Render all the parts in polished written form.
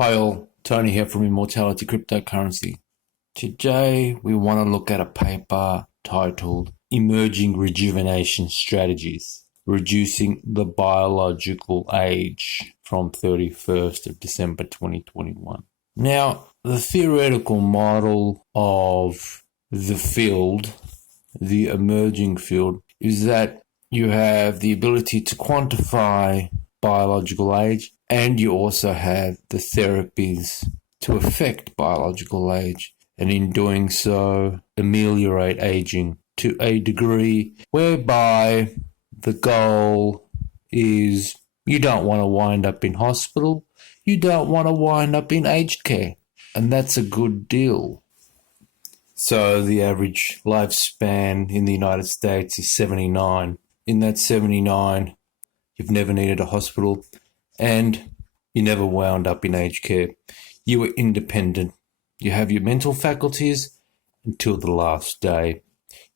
Hi all, Tony here from Immortality Cryptocurrency. Today we want to look at a paper titled Emerging Rejuvenation Strategies, Reducing the Biological Age from 31st of December 2021. Now, the theoretical model of the field, the emerging field, is that you have the ability to quantify biological age, and you also have the therapies to affect biological age, and in doing so, ameliorate aging to a degree whereby the goal is you don't want to wind up in hospital, you don't want to wind up in aged care, and that's a good deal. So the average lifespan in the United States is 79. In that 79, you've never needed a hospital, and you never wound up in aged care. You were independent. You have your mental faculties until the last day.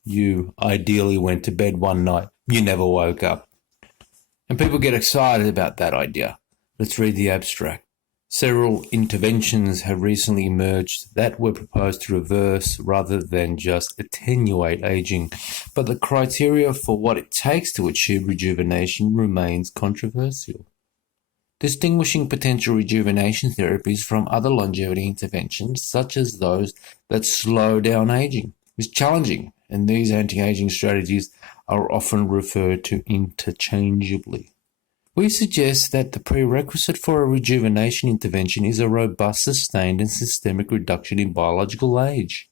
You ideally went to bed one night. You never woke up. And people get excited about that idea. Let's read the abstract. Several interventions have recently emerged that were proposed to reverse rather than just attenuate aging, but the criteria for what it takes to achieve rejuvenation remains controversial. Distinguishing potential rejuvenation therapies from other longevity interventions, such as those that slow down aging, is challenging, and these anti-aging strategies are often referred to interchangeably. We suggest that the prerequisite for a rejuvenation intervention is a robust, sustained, and systemic reduction in biological age,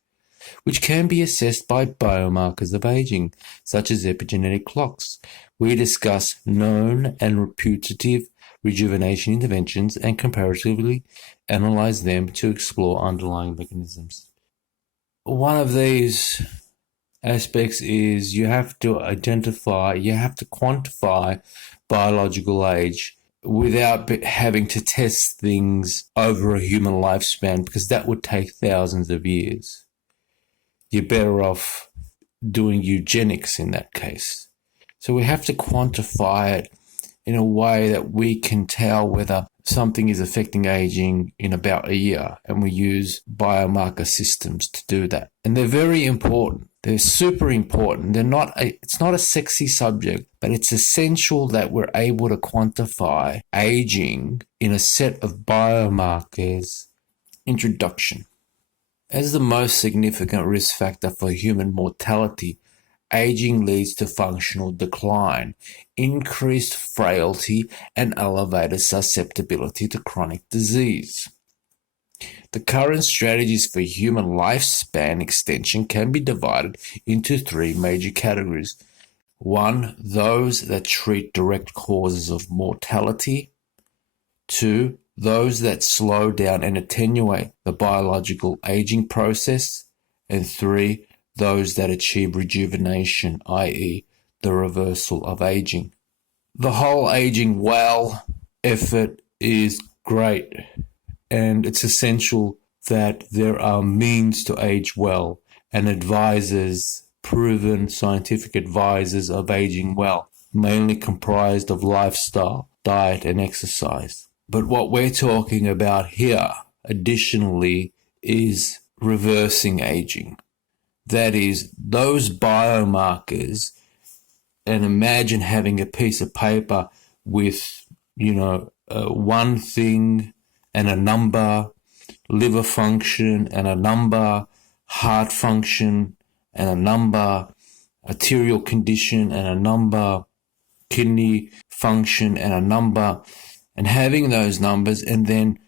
which can be assessed by biomarkers of aging, such as epigenetic clocks. We discuss known and putative rejuvenation interventions and comparatively analyze them to explore underlying mechanisms. One of these aspects is you have to quantify biological age without having to test things over a human lifespan, because that would take thousands of years. You're better off doing eugenics in that case. So we have to quantify it in a way that we can tell whether something is affecting aging in about a year, and we use biomarker systems to do that. And they're very important. They're super important. It's not a sexy subject, but it's essential that we're able to quantify aging in a set of biomarkers. Introduction. As the most significant risk factor for human mortality, aging leads to functional decline, increased frailty, and elevated susceptibility to chronic disease. The current strategies for human lifespan extension can be divided into three major categories. 1, those that treat direct causes of mortality. 2, those that slow down and attenuate the biological aging process. And 3, those that achieve rejuvenation, i.e., the reversal of aging. The whole aging well effort is great, and it's essential that there are means to age well and advisors, proven scientific advisors of aging well, mainly comprised of lifestyle, diet, and exercise. But what we're talking about here, additionally, is reversing aging. That is, those biomarkers, and imagine having a piece of paper with, one thing and a number, liver function and a number, heart function and a number, arterial condition and a number, kidney function and a number, and having those numbers and then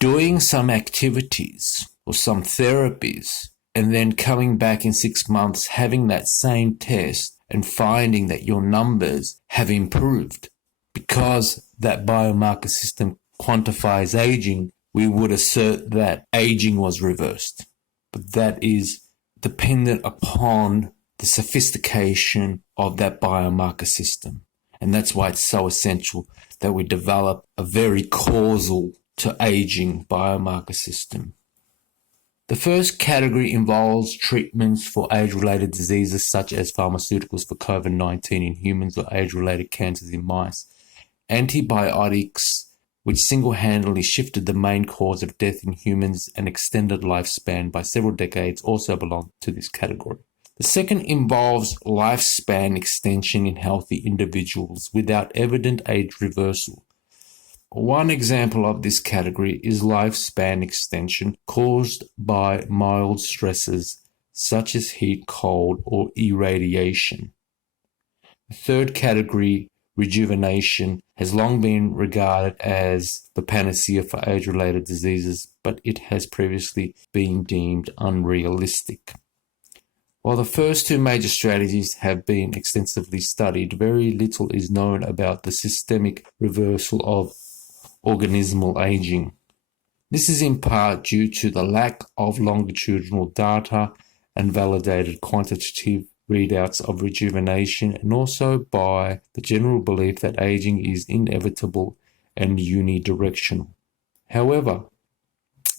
doing some activities or some therapies, and then coming back in 6 months, having that same test and finding that your numbers have improved. Because that biomarker system quantifies aging, we would assert that aging was reversed. But that is dependent upon the sophistication of that biomarker system. And that's why it's so essential that we develop a very causal to aging biomarker system. The first category involves treatments for age-related diseases such as pharmaceuticals for COVID-19 in humans or age-related cancers in mice. Antibiotics which single-handedly shifted the main cause of death in humans and extended lifespan by several decades, also belong to this category. The second involves lifespan extension in healthy individuals without evident age reversal. One example of this category is lifespan extension caused by mild stresses such as heat, cold, or irradiation. The third category, rejuvenation, has long been regarded as the panacea for age-related diseases, but it has previously been deemed unrealistic. While the first two major strategies have been extensively studied, very little is known about the systemic reversal of organismal aging. This is in part due to the lack of longitudinal data and validated quantitative readouts of rejuvenation, and also by the general belief that aging is inevitable and unidirectional. However,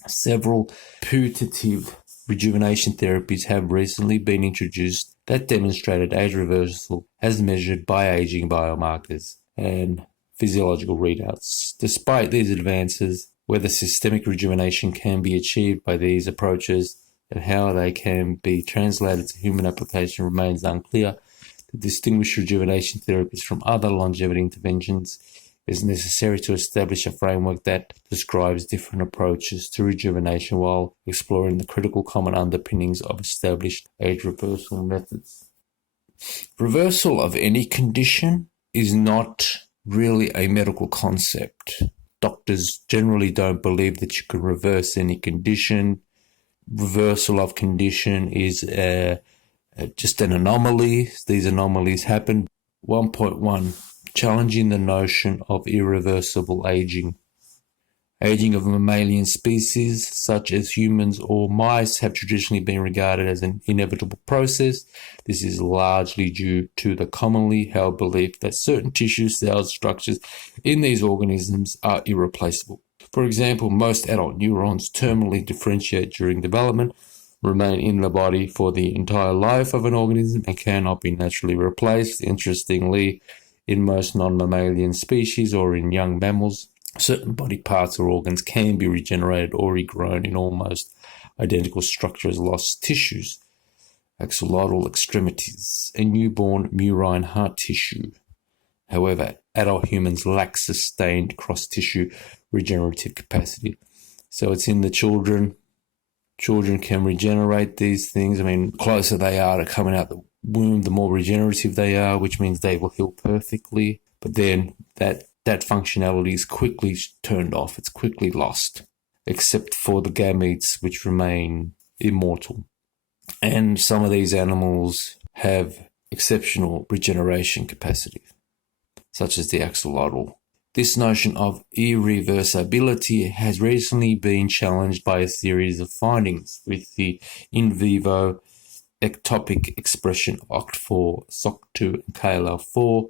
several putative rejuvenation therapies have recently been introduced that demonstrated age reversal as measured by aging biomarkers and physiological readouts. Despite these advances, whether systemic rejuvenation can be achieved by these approaches and how they can be translated to human application remains unclear. To distinguish rejuvenation therapies from other longevity interventions, it is necessary to establish a framework that describes different approaches to rejuvenation while exploring the critical common underpinnings of established age reversal methods. Reversal of any condition is not really a medical concept. Doctors generally don't believe that you can reverse any condition. Reversal of condition is just an anomaly. These anomalies happen. 1.1. Challenging the notion of irreversible aging. Aging of mammalian species, such as humans or mice, have traditionally been regarded as an inevitable process. This is largely due to the commonly held belief that certain tissue cell structures in these organisms are irreplaceable. For example, most adult neurons terminally differentiate during development, remain in the body for the entire life of an organism, and cannot be naturally replaced. Interestingly, in most non-mammalian species or in young mammals, certain body parts or organs can be regenerated or regrown in almost identical structure as lost tissues, axolotl extremities, and newborn murine heart tissue. However, adult humans lack sustained cross-tissue regenerative capacity. So it's in the children. Children can regenerate these things. I mean, the closer they are to coming out the womb, the more regenerative they are, which means they will heal perfectly. But then that functionality is quickly turned off. It's quickly lost, except for the gametes, which remain immortal. And some of these animals have exceptional regeneration capacity, such as the axolotl. This notion of irreversibility has recently been challenged by a series of findings with the in vivo ectopic expression of OCT4, SOC2, and KLL4,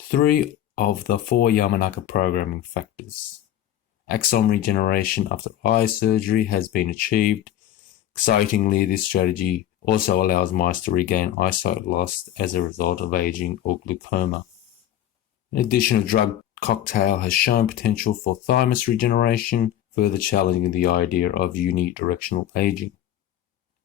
three of the four Yamanaka programming factors. Axon regeneration after eye surgery has been achieved. Excitingly, this strategy also allows mice to regain eyesight lost as a result of aging or glaucoma. In addition, a drug cocktail has shown potential for thymus regeneration, further challenging the idea of unidirectional aging.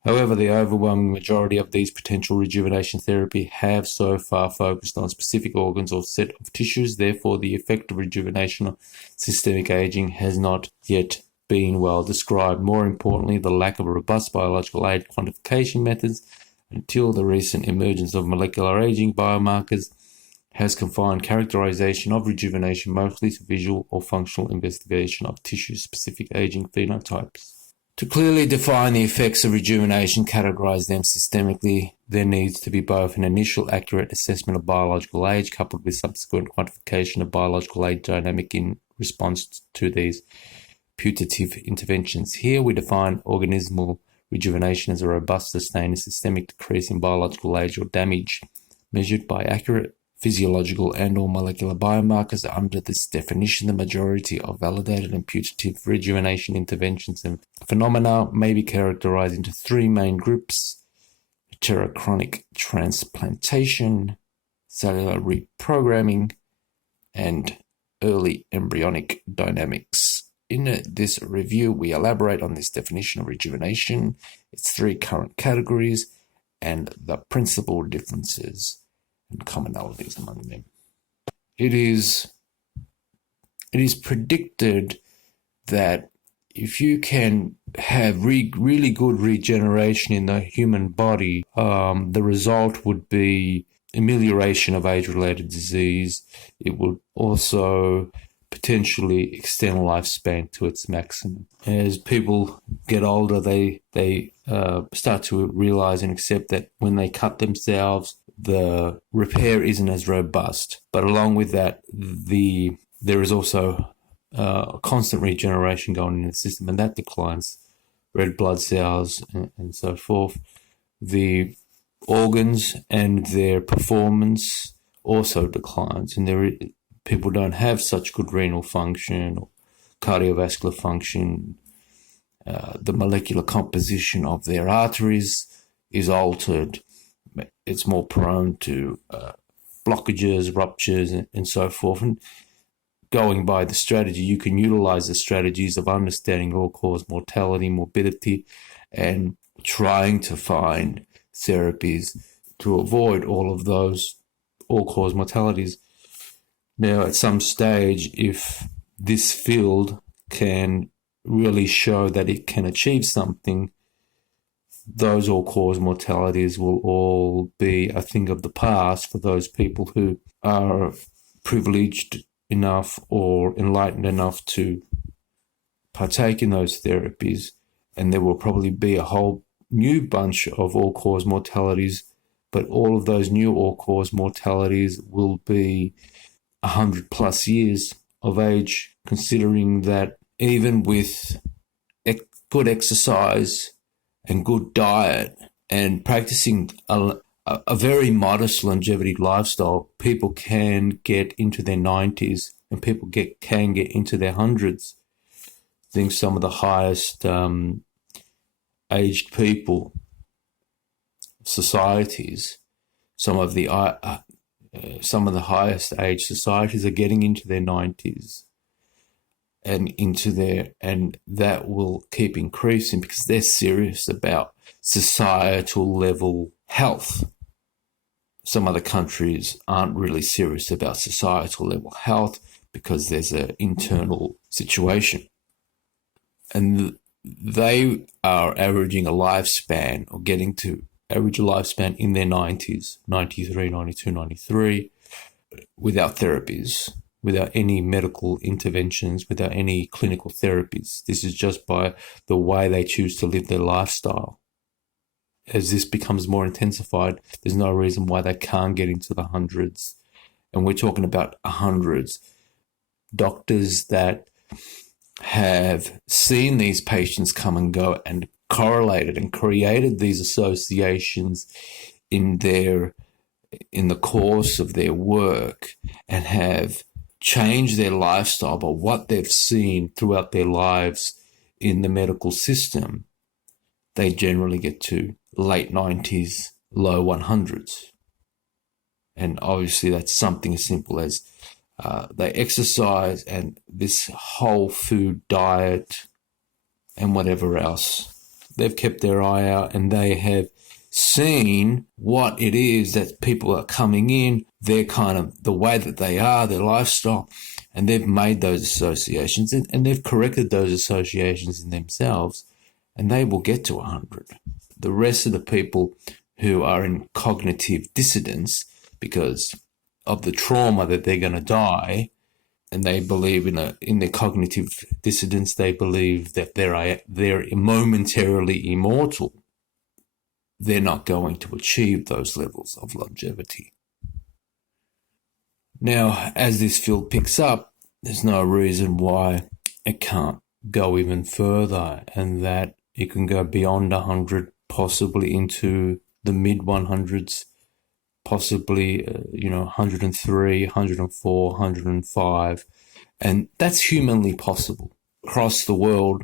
However, the overwhelming majority of these potential rejuvenation therapy have so far focused on specific organs or set of tissues. Therefore, the effect of rejuvenation on systemic aging has not yet been well described. More importantly, the lack of robust biological age quantification methods until the recent emergence of molecular aging biomarkers has confined characterization of rejuvenation mostly to visual or functional investigation of tissue-specific aging phenotypes. To clearly define the effects of rejuvenation, categorize them systemically, there needs to be both an initial accurate assessment of biological age coupled with subsequent quantification of biological age dynamic in response to these putative interventions. Here we define organismal rejuvenation as a robust, sustained, and systemic decrease in biological age or damage, measured by accurate physiological and or molecular biomarkers. Under this definition, the majority of validated and putative rejuvenation interventions and phenomena may be characterized into three main groups: heterochronic transplantation, cellular reprogramming, and early embryonic dynamics. In this review, we elaborate on this definition of rejuvenation, its three current categories, and the principal differences and commonalities among them. It is predicted that if you can have really good regeneration in the human body, the result would be amelioration of age-related disease. It would also potentially extend lifespan to its maximum. As people get older, they start to realize and accept that when they cut themselves, the repair isn't as robust. But along with that, there is also constant regeneration going in the system, and that declines red blood cells and so forth. The organs and their performance also declines, and people don't have such good renal function or cardiovascular function. The molecular composition of their arteries is altered. It's more prone to blockages, ruptures, and so forth. And going by the strategy, you can utilize the strategies of understanding all-cause mortality, morbidity, and trying to find therapies to avoid all of those all-cause mortalities. Now, at some stage, if this field can really show that it can achieve something, those all-cause mortalities will all be a thing of the past for those people who are privileged enough or enlightened enough to partake in those therapies, and there will probably be a whole new bunch of all-cause mortalities, but all of those new all-cause mortalities will be 100 plus years of age, considering that even with good exercise and good diet and practicing a very modest longevity lifestyle, people can get into their 90s and people can get into their hundreds. I think some of the highest aged people, societies, some of the highest aged societies are getting into their 90s and that will keep increasing because they're serious about societal level health. Some other countries aren't really serious about societal level health because there's an internal situation. And they are averaging a lifespan or getting to average a lifespan in their 90s, 93, 92, 93, without therapies, without any medical interventions, without any clinical therapies. This is just by the way they choose to live their lifestyle. As this becomes more intensified, there's no reason why they can't get into the hundreds. And we're talking about hundreds. Doctors that have seen these patients come and go and correlated and created these associations in the course of their work and have changed their lifestyle by what they've seen throughout their lives in the medical system, they generally get to late 90s, low 100s. And obviously that's something as simple as they exercise and this whole food diet and whatever else. They've kept their eye out and they have seen what it is that people are coming in, their kind of the way that they are, their lifestyle, and they've made those associations and they've corrected those associations in themselves, and they will get to 100. The rest of the people who are in cognitive dissonance because of the trauma that they're going to die, and they believe in their cognitive dissonance, they believe that they're momentarily immortal. They're not going to achieve those levels of longevity. Now, as this field picks up, there's no reason why it can't go even further, and that it can go beyond 100, possibly into the mid 100s, possibly 103, 104, 105, and that's humanly possible. Across the world,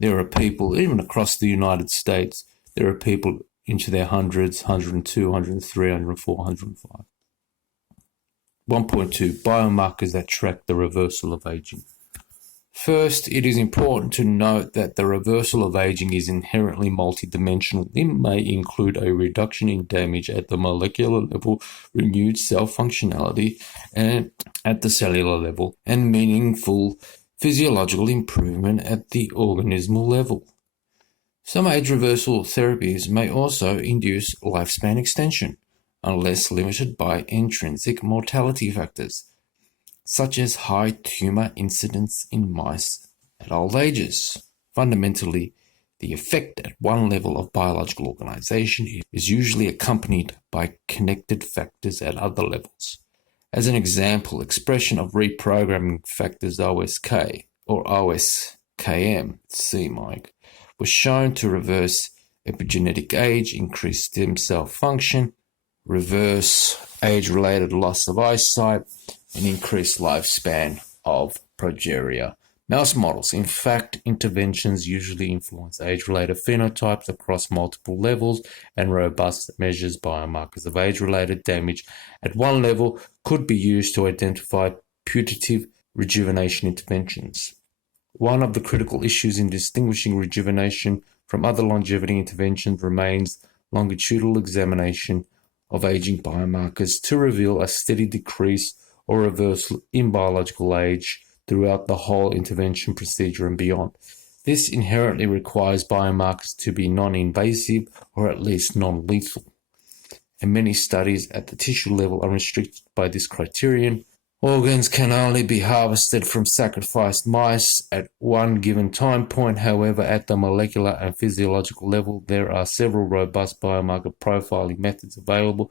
there are people, even across the United States, there are people into their hundreds, 102, 103, 104, 105. 1.2 Biomarkers that track the reversal of aging. First, it is important to note that the reversal of aging is inherently multidimensional. It may include a reduction in damage at the molecular level, renewed cell functionality and at the cellular level, and meaningful physiological improvement at the organismal level. Some age reversal therapies may also induce lifespan extension, unless limited by intrinsic mortality factors, such as high tumor incidence in mice at old ages. Fundamentally, the effect at one level of biological organization is usually accompanied by connected factors at other levels. As an example, expression of reprogramming factors OSK or OSKM, see Mike, was shown to reverse epigenetic age, increase stem cell function, reverse age-related loss of eyesight, and increase lifespan of progeria mouse models. In fact, interventions usually influence age-related phenotypes across multiple levels, and robust measures biomarkers of age-related damage at one level could be used to identify putative rejuvenation interventions. One of the critical issues in distinguishing rejuvenation from other longevity interventions remains longitudinal examination of aging biomarkers to reveal a steady decrease or reversal in biological age throughout the whole intervention procedure and beyond. This inherently requires biomarkers to be non-invasive or at least non-lethal, and many studies at the tissue level are restricted by this criterion. Organs can only be harvested from sacrificed mice at one given time point. However, at the molecular and physiological level, there are several robust biomarker profiling methods available.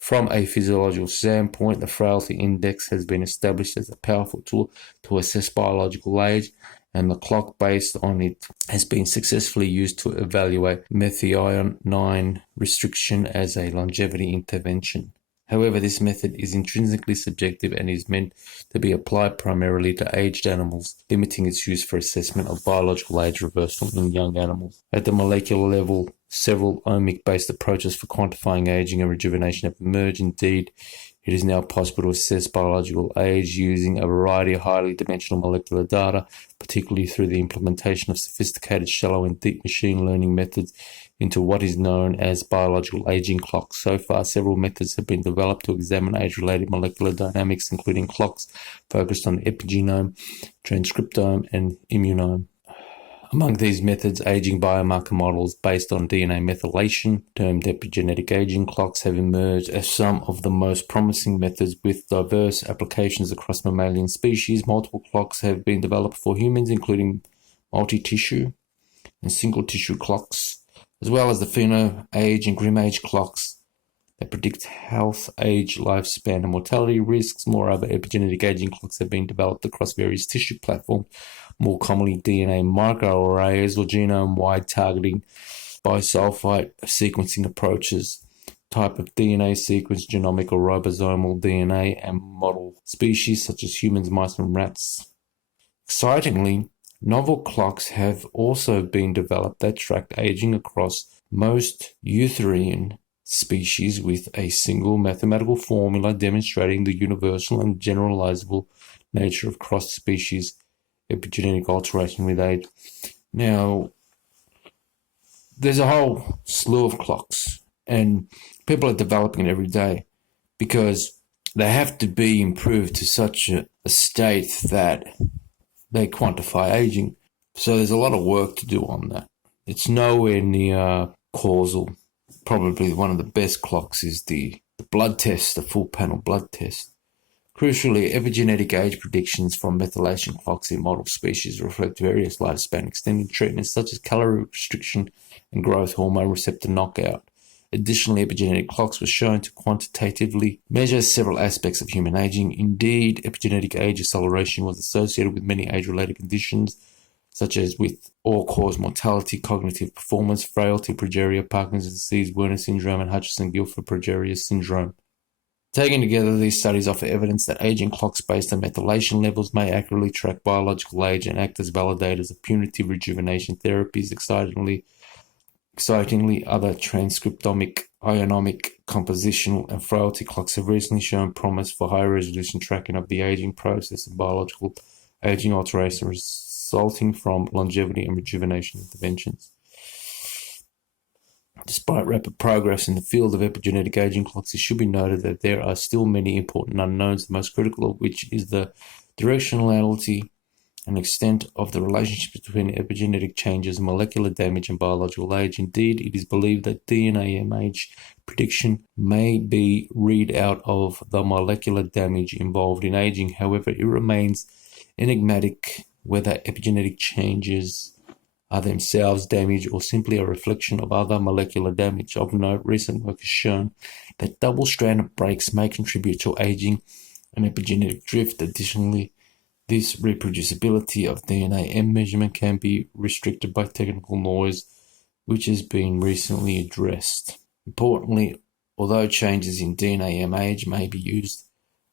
From a physiological standpoint, the frailty index has been established as a powerful tool to assess biological age, and the clock based on it has been successfully used to evaluate methionine restriction as a longevity intervention. However, this method is intrinsically subjective and is meant to be applied primarily to aged animals, limiting its use for assessment of biological age reversal in young animals. At the molecular level, several omic-based approaches for quantifying aging and rejuvenation have emerged. Indeed, it is now possible to assess biological age using a variety of highly dimensional molecular data, particularly through the implementation of sophisticated shallow and deep machine learning methods into what is known as biological aging clocks. So far, several methods have been developed to examine age-related molecular dynamics, including clocks focused on epigenome, transcriptome, and immunome. Among these methods, aging biomarker models based on DNA methylation, termed epigenetic aging clocks, have emerged as some of the most promising methods with diverse applications across mammalian species. Multiple clocks have been developed for humans, including multi-tissue and single-tissue clocks, as well as the pheno-age and grim-age clocks that predict health, age, lifespan, and mortality risks. Moreover, epigenetic aging clocks have been developed across various tissue platforms, more commonly DNA microarrays or genome-wide targeting bisulfite sequencing approaches, type of DNA sequence, genomic or ribosomal DNA, and model species such as humans, mice, and rats. Excitingly, novel clocks have also been developed that track aging across most eutherian species with a single mathematical formula demonstrating the universal and generalizable nature of cross-species epigenetic alteration with age. Now, there's a whole slew of clocks, and people are developing it every day because they have to be improved to such a state that they quantify aging. So there's a lot of work to do on that. It's nowhere near causal. Probably one of the best clocks is the blood test, the full panel blood test. Crucially, epigenetic age predictions from methylation clocks in model species reflect various lifespan extending treatments such as calorie restriction and growth hormone receptor knockout. Additionally, epigenetic clocks were shown to quantitatively measure several aspects of human aging. Indeed, epigenetic age acceleration was associated with many age-related conditions, such as with all-cause mortality, cognitive performance, frailty, progeria, Parkinson's disease, Werner syndrome, and Hutchinson-Gilford progeria syndrome. Taken together, these studies offer evidence that aging clocks based on methylation levels may accurately track biological age and act as validators of punitive rejuvenation therapies. Excitingly, other transcriptomic ionomic, compositional, and frailty clocks have recently shown promise for high-resolution tracking of the aging process and biological aging alteration resulting from longevity and rejuvenation interventions. Despite rapid progress in the field of epigenetic aging clocks, it should be noted that there are still many important unknowns, the most critical of which is the directionality and extent of the relationship between epigenetic changes, molecular damage, and biological age. Indeed, it is believed that DNA age prediction may be read out of the molecular damage involved in aging. However, it remains enigmatic whether epigenetic changes are themselves damage or simply a reflection of other molecular damage. Of note, recent work has shown that double-stranded breaks may contribute to aging and epigenetic drift. Additionally, this reproducibility of DNA measurement can be restricted by technical noise, which has been recently addressed. Importantly, although changes in DNA age may be used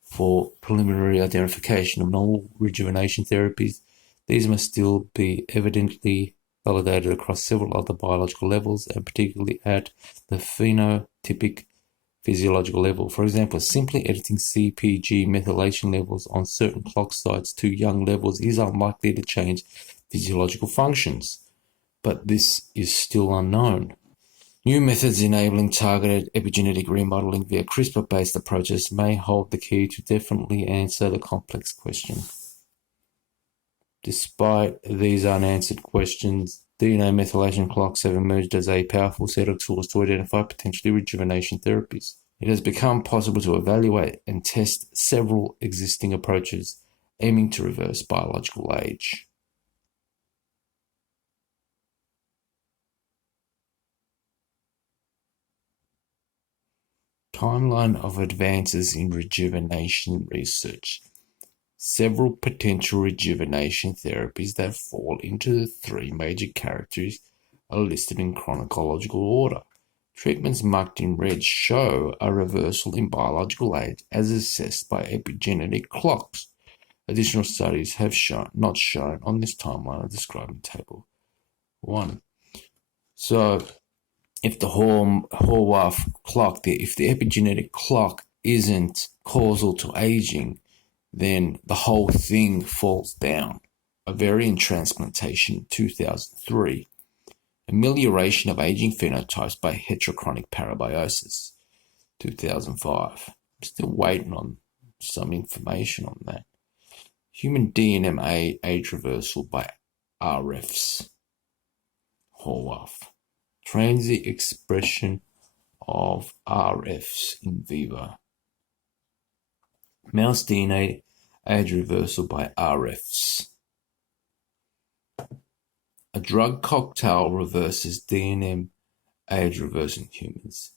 for preliminary identification of novel rejuvenation therapies, these must still be evidently validated across several other biological levels, and particularly at the phenotypic physiological level. For example, simply editing CpG methylation levels on certain clock sites to young levels is unlikely to change physiological functions, but this is still unknown. New methods enabling targeted epigenetic remodeling via CRISPR-based approaches may hold the key to definitely answer the complex question. Despite these unanswered questions, DNA methylation clocks have emerged as a powerful set of tools to identify potentially rejuvenation therapies. It has become possible to evaluate and test several existing approaches aiming to reverse biological age. Timeline of advances in rejuvenation research. Several potential rejuvenation therapies that fall into the three major categories are listed in chronological order. Treatments marked in red show a reversal in biological age as assessed by epigenetic clocks. Additional studies have not shown on this timeline are described in Table 1. So, if the Horwath clock, if the epigenetic clock isn't causal to aging, then the whole thing falls down. Ovarian transplantation, 2003. Amelioration of aging phenotypes by heterochronic parabiosis, 2005. I'm still waiting on some information on that. Human DNA age reversal by RFs, Horwath. Transient expression of RFs in vivo. Mouse DNA age reversal by RFs. A drug cocktail reverses DNA age reversal in humans.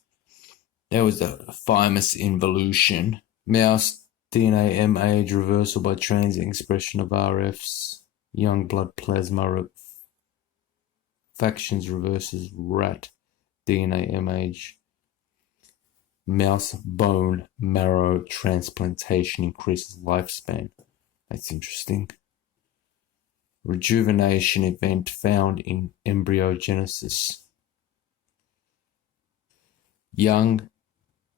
There was the thymus involution. Mouse DNA age reversal by transient expression of RFs. Young blood plasma factions reverses rat DNA age. Mouse bone marrow transplantation increases lifespan. That's interesting. Rejuvenation event found in embryogenesis. Young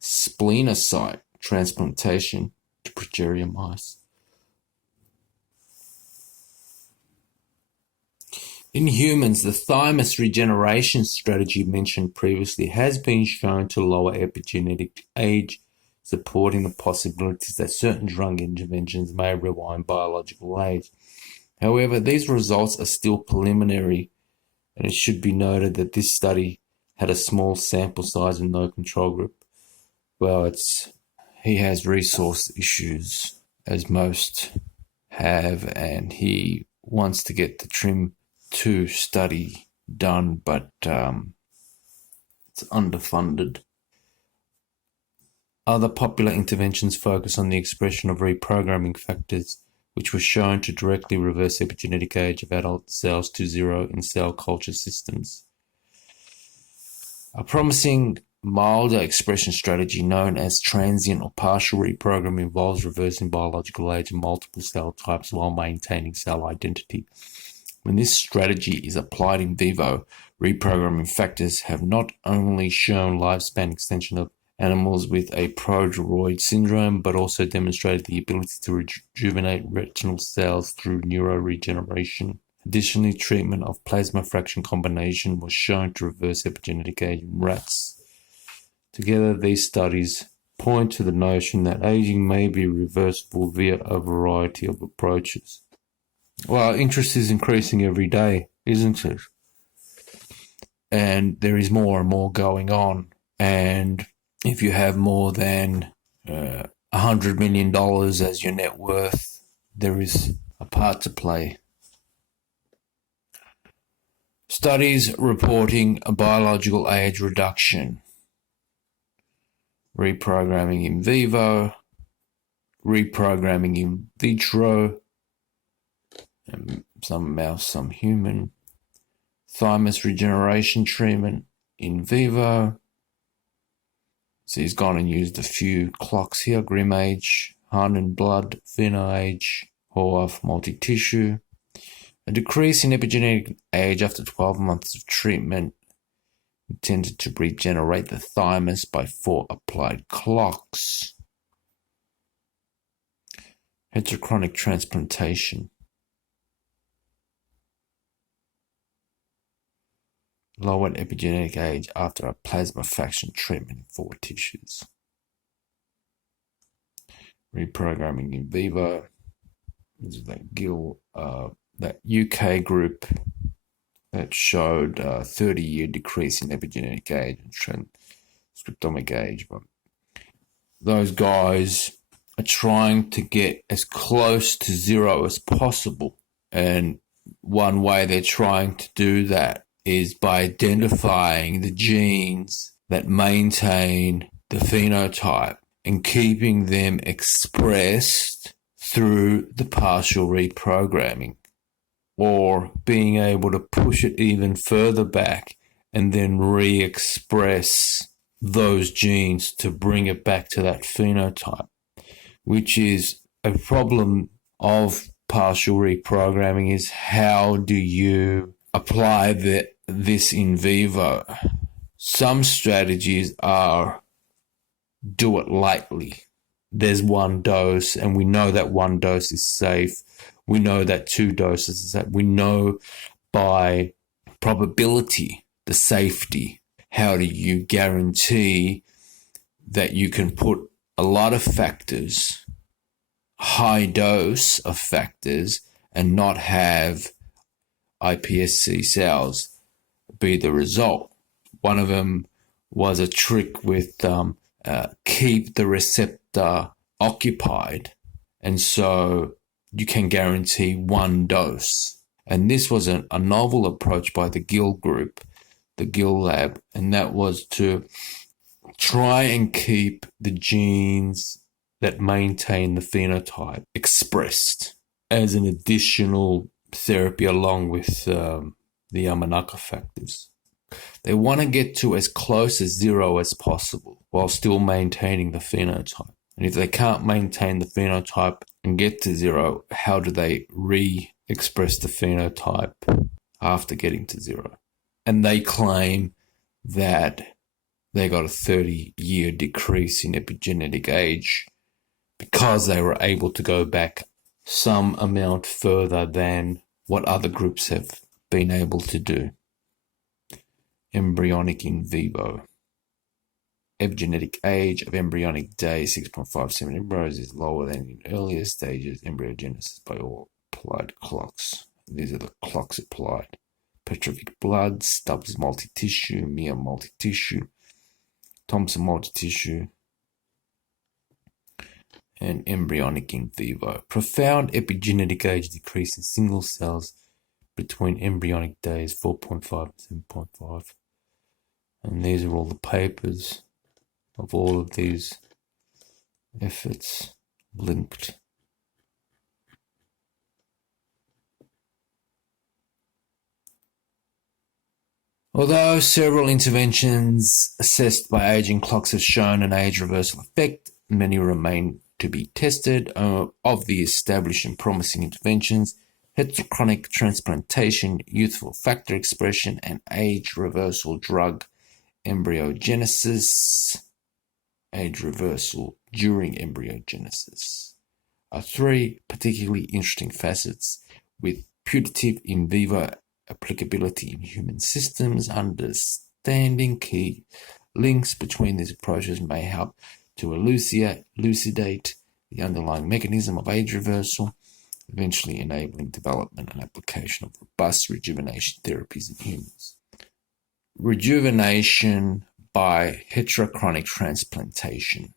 splenocyte transplantation to progeria mice. In humans, the thymus regeneration strategy mentioned previously has been shown to lower epigenetic age, supporting the possibilities that certain drug interventions may rewind biological age. However, these results are still preliminary, and it should be noted that this study had a small sample size and no control group. Well, he has resource issues, as most have, and he wants to get the TRIM2 study done, but it's underfunded. Other popular interventions focus on the expression of reprogramming factors, which were shown to directly reverse epigenetic age of adult cells to zero in cell culture systems. A promising milder expression strategy known as transient or partial reprogramming involves reversing biological age in multiple cell types while maintaining cell identity. When this strategy is applied in vivo, reprogramming factors have not only shown lifespan extension of animals with a progeroid syndrome, but also demonstrated the ability to rejuvenate retinal cells through neuroregeneration. Additionally, treatment of plasma fraction combination was shown to reverse epigenetic age in rats. Together, these studies point to the notion that aging may be reversible via a variety of approaches. Well, interest is increasing every day, isn't it? And there is more and more going on. And if you have more than $100 million as your net worth, there is a part to play. Studies reporting a biological age reduction, reprogramming in vivo, reprogramming in vitro, some mouse, some human, thymus regeneration treatment in vivo. So he's gone and used a few clocks here: Grim age, Hahn blood, Pheno age, Horvath multi-tissue. A decrease in epigenetic age after 12 months of treatment intended to regenerate the thymus by 4 applied clocks. Heterochronic transplantation. Lowered epigenetic age after a plasma fraction treatment in 4 tissues. Reprogramming in vivo. This is that UK group that showed a 30-year decrease in epigenetic age and transcriptomic age. But those guys are trying to get as close to zero as possible. And one way they're trying to do that is by identifying the genes that maintain the phenotype and keeping them expressed through the partial reprogramming, or being able to push it even further back and then re-express those genes to bring it back to that phenotype, which is a problem of partial reprogramming. Is how do you apply this in vivo? Some strategies are do it lightly. There's one dose, and we know that one dose is safe. We know that 2 doses is safe. We know by probability the safety. How do you guarantee that you can put a lot of factors, high dose of factors, and not have iPSC cells be the result? One of them was a trick with keep the receptor occupied, and so you can guarantee 1 dose. And this was a novel approach by the Gill group, the Gill lab, and that was to try and keep the genes that maintain the phenotype expressed as an additional therapy along with the Yamanaka factors. They want to get to as close as zero as possible while still maintaining the phenotype. And if they can't maintain the phenotype and get to zero, how do they re-express the phenotype after getting to zero? And they claim that they got a 30-year decrease in epigenetic age because they were able to go back some amount further than what other groups have been able to do. Embryonic in vivo. Epigenetic age of embryonic day 6.57 embryos is lower than in earlier stages embryogenesis by all applied clocks. These are the clocks applied. Petrovic blood, Stubbs multi-tissue, Mia multi-tissue, Thompson multi-tissue, and embryonic in vivo. Profound epigenetic age decrease in single cells between embryonic days 4.5 and 7.5. And these are all the papers of all of these efforts linked. Although several interventions assessed by aging clocks have shown an age reversal effect, many remain to be tested. Of the established and promising interventions, heterochronic transplantation, youthful factor expression, and age reversal drug embryogenesis, age reversal during embryogenesis, are three particularly interesting facets with putative in vivo applicability in human systems. Understanding key links between these approaches may help to elucidate the underlying mechanism of age reversal, eventually enabling development and application of robust rejuvenation therapies in humans. Rejuvenation by heterochronic transplantation.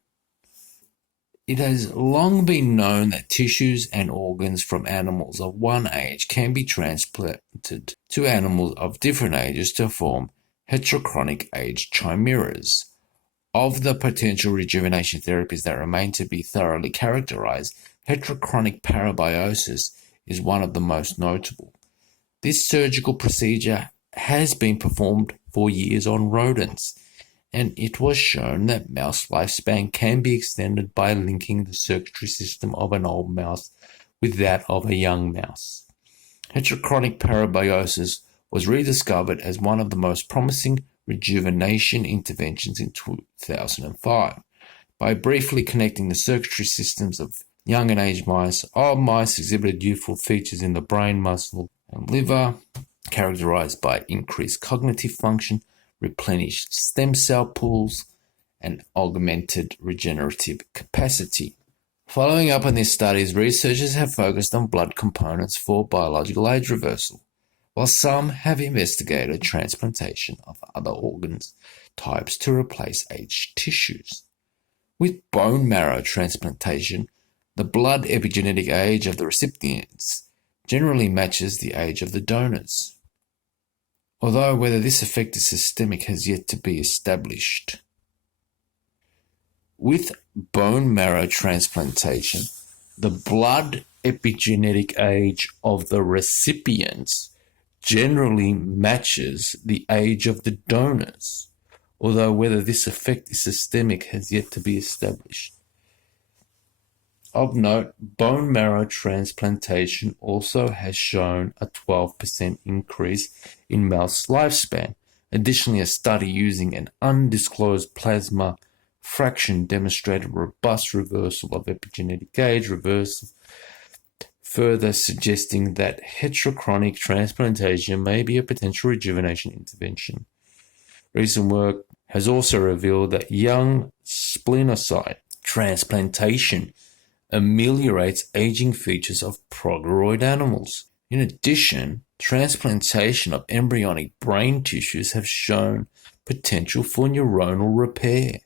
It has long been known that tissues and organs from animals of one age can be transplanted to animals of different ages to form heterochronic age chimeras. Of the potential rejuvenation therapies that remain to be thoroughly characterized, heterochronic parabiosis is one of the most notable. This surgical procedure has been performed for years on rodents, and it was shown that mouse lifespan can be extended by linking the circuitry system of an old mouse with that of a young mouse. Heterochronic parabiosis was rediscovered as one of the most promising rejuvenation interventions in 2005. By briefly connecting the circuitry systems of young and aged mice, old mice exhibited youthful features in the brain, muscle, and liver, characterized by increased cognitive function, replenished stem cell pools, and augmented regenerative capacity. Following up on these studies, researchers have focused on blood components for biological age reversal, while some have investigated transplantation of other organs types to replace aged tissues. With bone marrow transplantation, the blood epigenetic age of the recipients generally matches the age of the donors, although whether this effect is systemic has yet to be established. With bone marrow transplantation, the blood epigenetic age of the recipients generally matches the age of the donors, although whether this effect is systemic has yet to be established. Of note, bone marrow transplantation also has shown a 12% increase in mouse lifespan. Additionally, a study using an undisclosed plasma fraction demonstrated robust reversal of epigenetic age reversal, further suggesting that heterochronic transplantation may be a potential rejuvenation intervention. Recent work has also revealed that young splenocyte transplantation ameliorates aging features of progoroid animals. In addition, transplantation of embryonic brain tissues have shown potential for neuronal repair.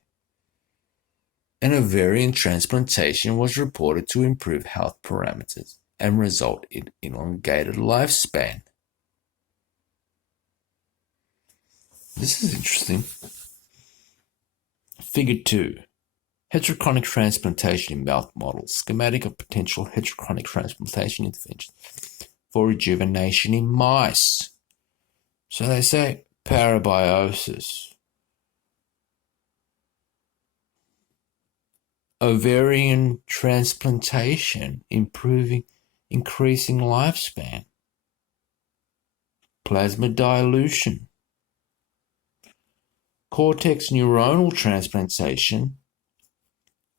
And ovarian transplantation was reported to improve health parameters and result in elongated lifespan. This is interesting. Figure 2. Heterochronic transplantation in mouse models. Schematic of potential heterochronic transplantation interventions for rejuvenation in mice. So they say parabiosis. Ovarian transplantation increasing lifespan. Plasma dilution. Cortex neuronal transplantation.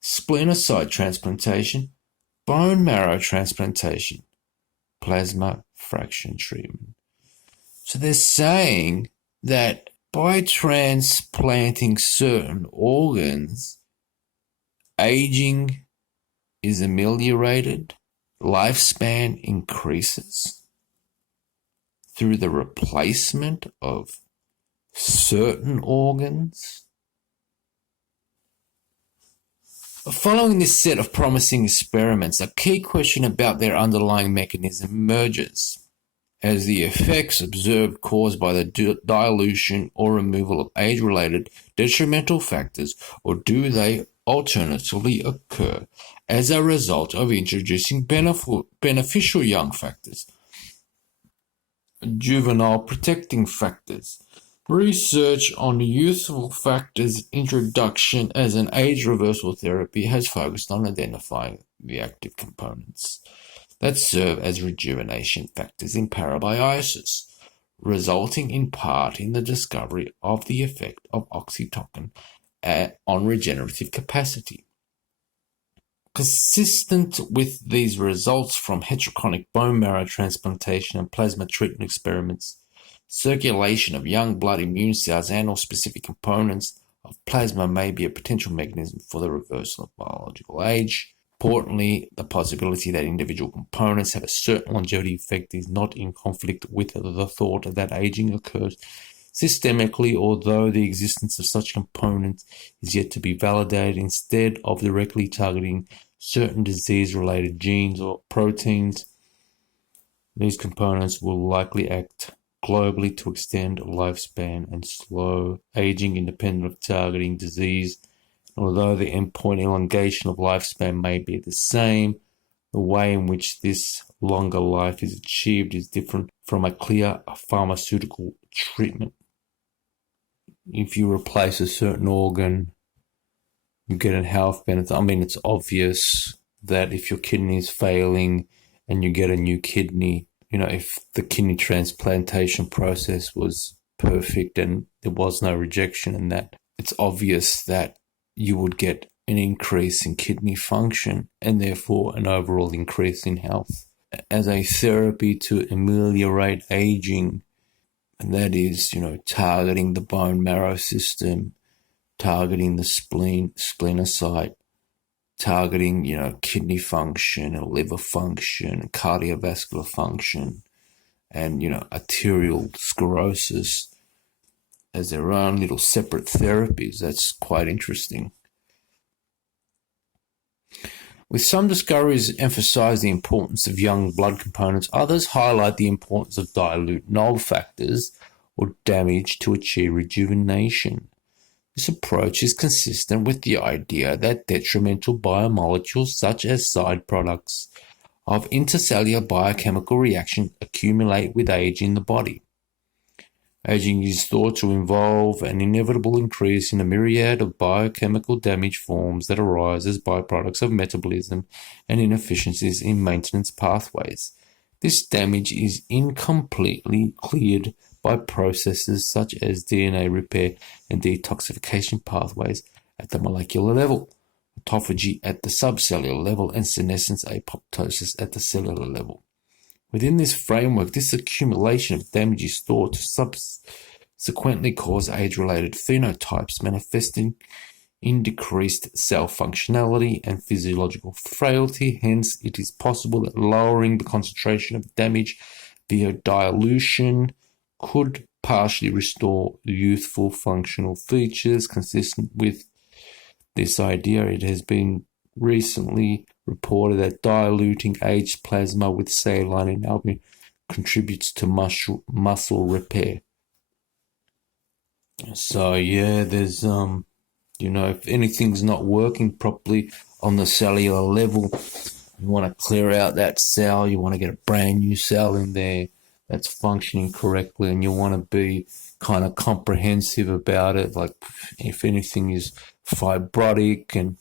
Splenocyte transplantation, bone marrow transplantation, plasma fraction treatment. So they're saying that by transplanting certain organs, aging is ameliorated, lifespan increases through the replacement of certain organs. Following this set of promising experiments, a key question about their underlying mechanism emerges. As the effects observed caused by the dilution or removal of age-related detrimental factors, or do they alternatively occur as a result of introducing beneficial young factors, juvenile protecting factors? Research on youthful factors introduction as an age reversal therapy has focused on identifying the active components that serve as rejuvenation factors in parabiosis, resulting in part in the discovery of the effect of oxytocin on regenerative capacity. Consistent with these results from heterochronic bone marrow transplantation and plasma treatment experiments, circulation of young blood immune cells and/or specific components of plasma may be a potential mechanism for the reversal of biological age. Importantly, the possibility that individual components have a certain longevity effect is not in conflict with the thought that aging occurs systemically, although the existence of such components is yet to be validated. Instead of directly targeting certain disease-related genes or proteins, these components will likely act globally to extend lifespan and slow aging independent of targeting disease. Although the endpoint elongation of lifespan may be the same, the way in which this longer life is achieved is different from a clear pharmaceutical treatment. If you replace a certain organ, you get a health benefit. I mean, it's obvious that if your kidney is failing and you get a new kidney, if the kidney transplantation process was perfect and there was no rejection in that, it's obvious that you would get an increase in kidney function and therefore an overall increase in health. As a therapy to ameliorate aging, and that is, targeting the bone marrow system, targeting the splenocyte, targeting, kidney function and liver function and cardiovascular function and, arterial sclerosis as their own little separate therapies. That's quite interesting. With some discoveries emphasize the importance of young blood components, others highlight the importance of dilute null factors or damage to achieve rejuvenation. This approach is consistent with the idea that detrimental biomolecules such as side products of intercellular biochemical reaction accumulate with age in the body. Aging is thought to involve an inevitable increase in a myriad of biochemical damage forms that arise as byproducts of metabolism and inefficiencies in maintenance pathways. This damage is incompletely cleared by processes such as DNA repair and detoxification pathways at the molecular level, autophagy at the subcellular level, and senescence apoptosis at the cellular level. Within this framework, this accumulation of damage is thought to subsequently cause age-related phenotypes manifesting in decreased cell functionality and physiological frailty. Hence, it is possible that lowering the concentration of damage via dilution could partially restore youthful functional features. Consistent with this idea, it has been recently reported that diluting aged plasma with saline and albumin contributes to muscle repair. So there's if anything's not working properly on the cellular level, you want to clear out that cell, you want to get a brand new cell in there that's functioning correctly, and you want to be kind of comprehensive about it. Like if anything is fibrotic and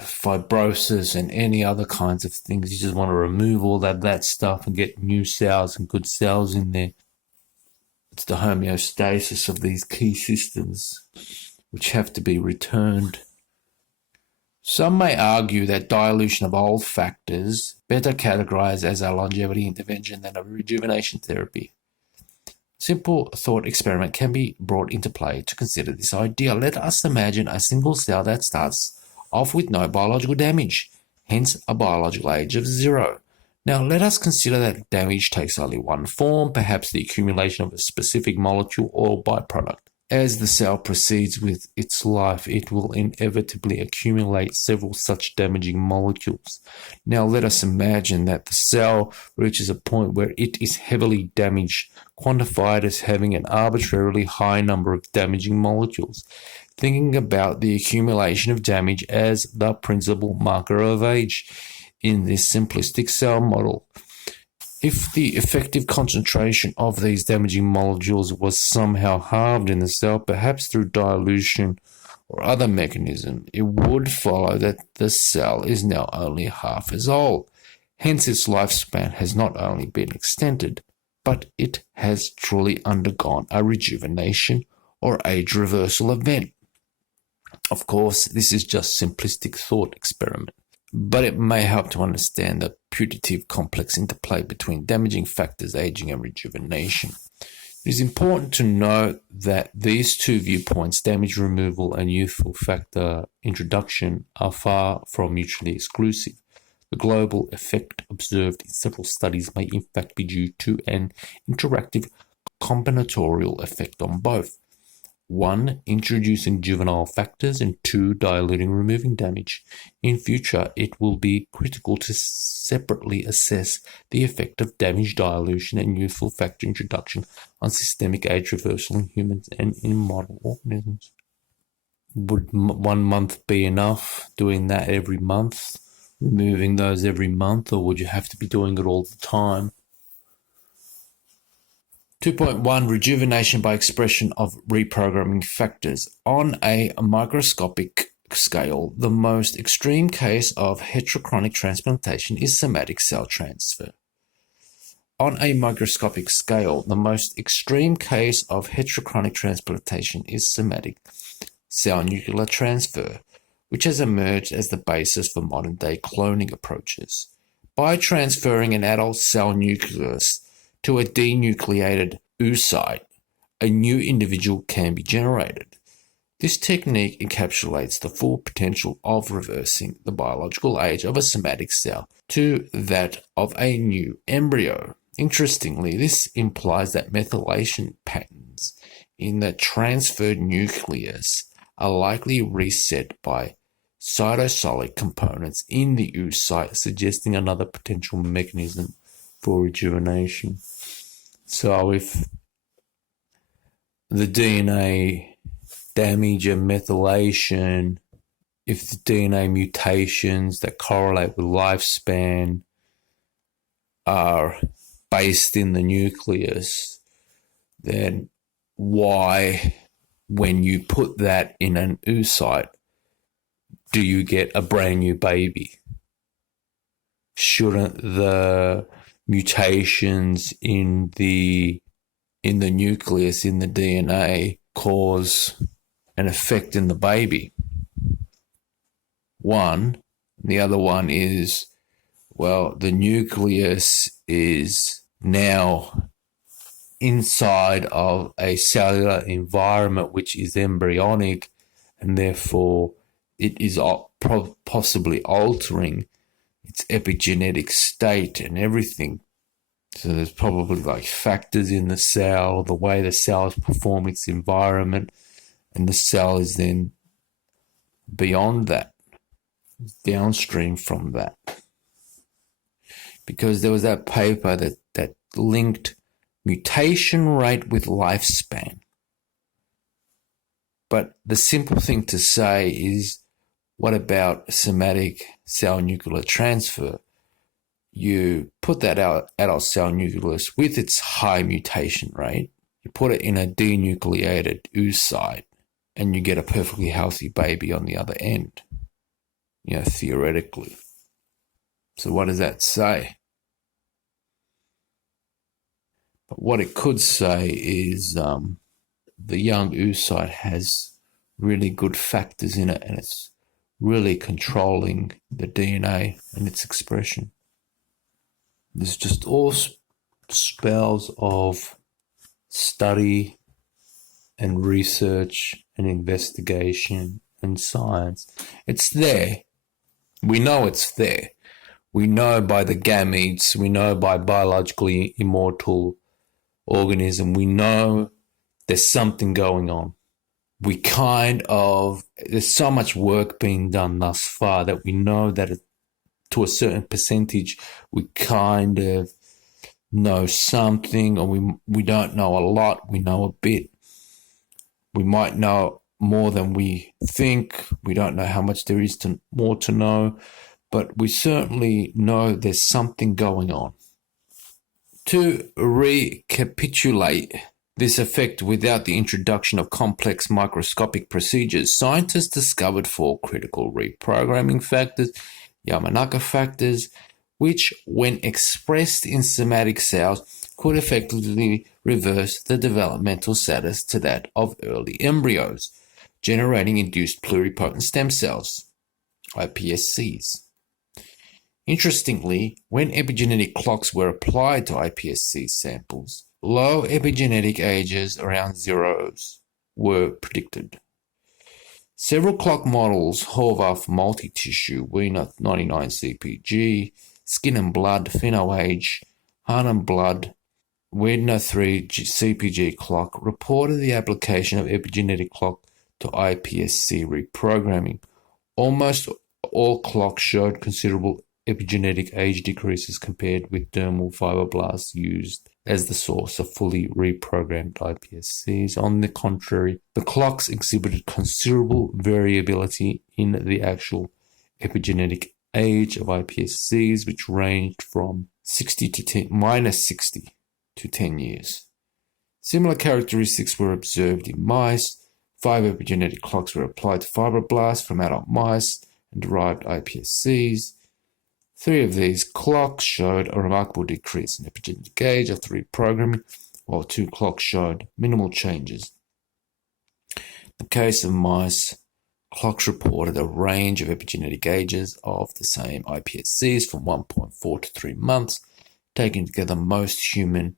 fibrosis and any other kinds of things, you just want to remove all that stuff and get new cells and good cells in there. It's the homeostasis of these key systems which have to be returned. Some may argue that dilution of old factors better categorized as a longevity intervention than a rejuvenation therapy. Simple thought experiment can be brought into play to consider this idea. Let us imagine a single cell that starts off with no biological damage, hence a biological age of 0. Now let us consider that damage takes only one form, perhaps the accumulation of a specific molecule or byproduct. As the cell proceeds with its life, it will inevitably accumulate several such damaging molecules. Now let us imagine that the cell reaches a point where it is heavily damaged, quantified as having an arbitrarily high number of damaging molecules. Thinking about the accumulation of damage as the principal marker of age in this simplistic cell model. If the effective concentration of these damaging molecules was somehow halved in the cell, perhaps through dilution or other mechanism, it would follow that the cell is now only half as old. Hence, its lifespan has not only been extended, but it has truly undergone a rejuvenation or age reversal event. Of course, this is just simplistic thought experiment, but it may help to understand the putative complex interplay between damaging factors, aging, and rejuvenation. It is important to note that these two viewpoints, damage removal and youthful factor introduction, are far from mutually exclusive. The global effect observed in several studies may in fact be due to an interactive combinatorial effect on both. 1. Introducing juvenile factors, and 2. Diluting removing damage. In future, it will be critical to separately assess the effect of damage dilution and youthful factor introduction on systemic age reversal in humans and in model organisms. Would 1 month be enough, doing that every month, removing those every month, or would you have to be doing it all the time? 2.1 Rejuvenation by expression of reprogramming factors. On a microscopic scale, the most extreme case of heterochronic transplantation is somatic cell transfer. On a microscopic scale, the most extreme case of heterochronic transplantation is somatic cell nuclear transfer, which has emerged as the basis for modern-day cloning approaches. By transferring an adult cell nucleus to a denucleated oocyte, a new individual can be generated. This technique encapsulates the full potential of reversing the biological age of a somatic cell to that of a new embryo. Interestingly, this implies that methylation patterns in the transferred nucleus are likely reset by cytosolic components in the oocyte, suggesting another potential mechanism for rejuvenation. So if the DNA damage and methylation, if the DNA mutations that correlate with lifespan are based in the nucleus, then why, when you put that in an oocyte, do you get a brand new baby? Shouldn't the mutations in the nucleus, in the DNA, cause an effect in the baby? One. The other one is, well, the nucleus is now inside of a cellular environment which is embryonic, and therefore it is possibly altering its epigenetic state and everything. So there's probably like factors in the cell, the way the cell is performing its environment, and the cell is then beyond that, downstream from that. Because there was that paper that linked mutation rate with lifespan. But the simple thing to say is, what about somatic cell nuclear transfer? You put that adult cell nucleus with its high mutation rate, you put it in a denucleated oocyte, and you get a perfectly healthy baby on the other end, theoretically. So what does that say? But what it could say is the young oocyte has really good factors in it, and it's really controlling the DNA and its expression. There's just all spells of study and research and investigation and science. It's there. We know it's there. We know by the gametes, we know by biologically immortal organism, we know there's something going on. There's so much work being done thus far that we know that to a certain percentage, we kind of know something, or we don't know a lot, we know a bit. We might know more than we think. We don't know how much there is more to know, but we certainly know there's something going on. To recapitulate this effect without the introduction of complex microscopic procedures, scientists discovered 4 critical reprogramming factors, Yamanaka factors, which, when expressed in somatic cells, could effectively reverse the developmental status to that of early embryos, generating induced pluripotent stem cells, iPSCs. Interestingly, when epigenetic clocks were applied to iPSC samples, low epigenetic ages around zeros were predicted. Several clock models, Horvath multi-tissue, Wiener 99 CPG, skin and blood, PhenoAge, Hahn blood, Wiener 3 CPG clock reported the application of epigenetic clock to iPSC reprogramming. Almost all clocks showed considerable epigenetic age decreases compared with dermal fibroblasts used as the source of fully reprogrammed iPSCs. On the contrary, the clocks exhibited considerable variability in the actual epigenetic age of iPSCs, which ranged from minus 60 to 10 years. Similar characteristics were observed in mice. 5 epigenetic clocks were applied to fibroblasts from adult mice and derived iPSCs. 3 of these clocks showed a remarkable decrease in epigenetic age after reprogramming, while 2 clocks showed minimal changes. In the case of mice, clocks reported a range of epigenetic ages of the same iPSCs from 1.4 to 3 months. Taken together, most human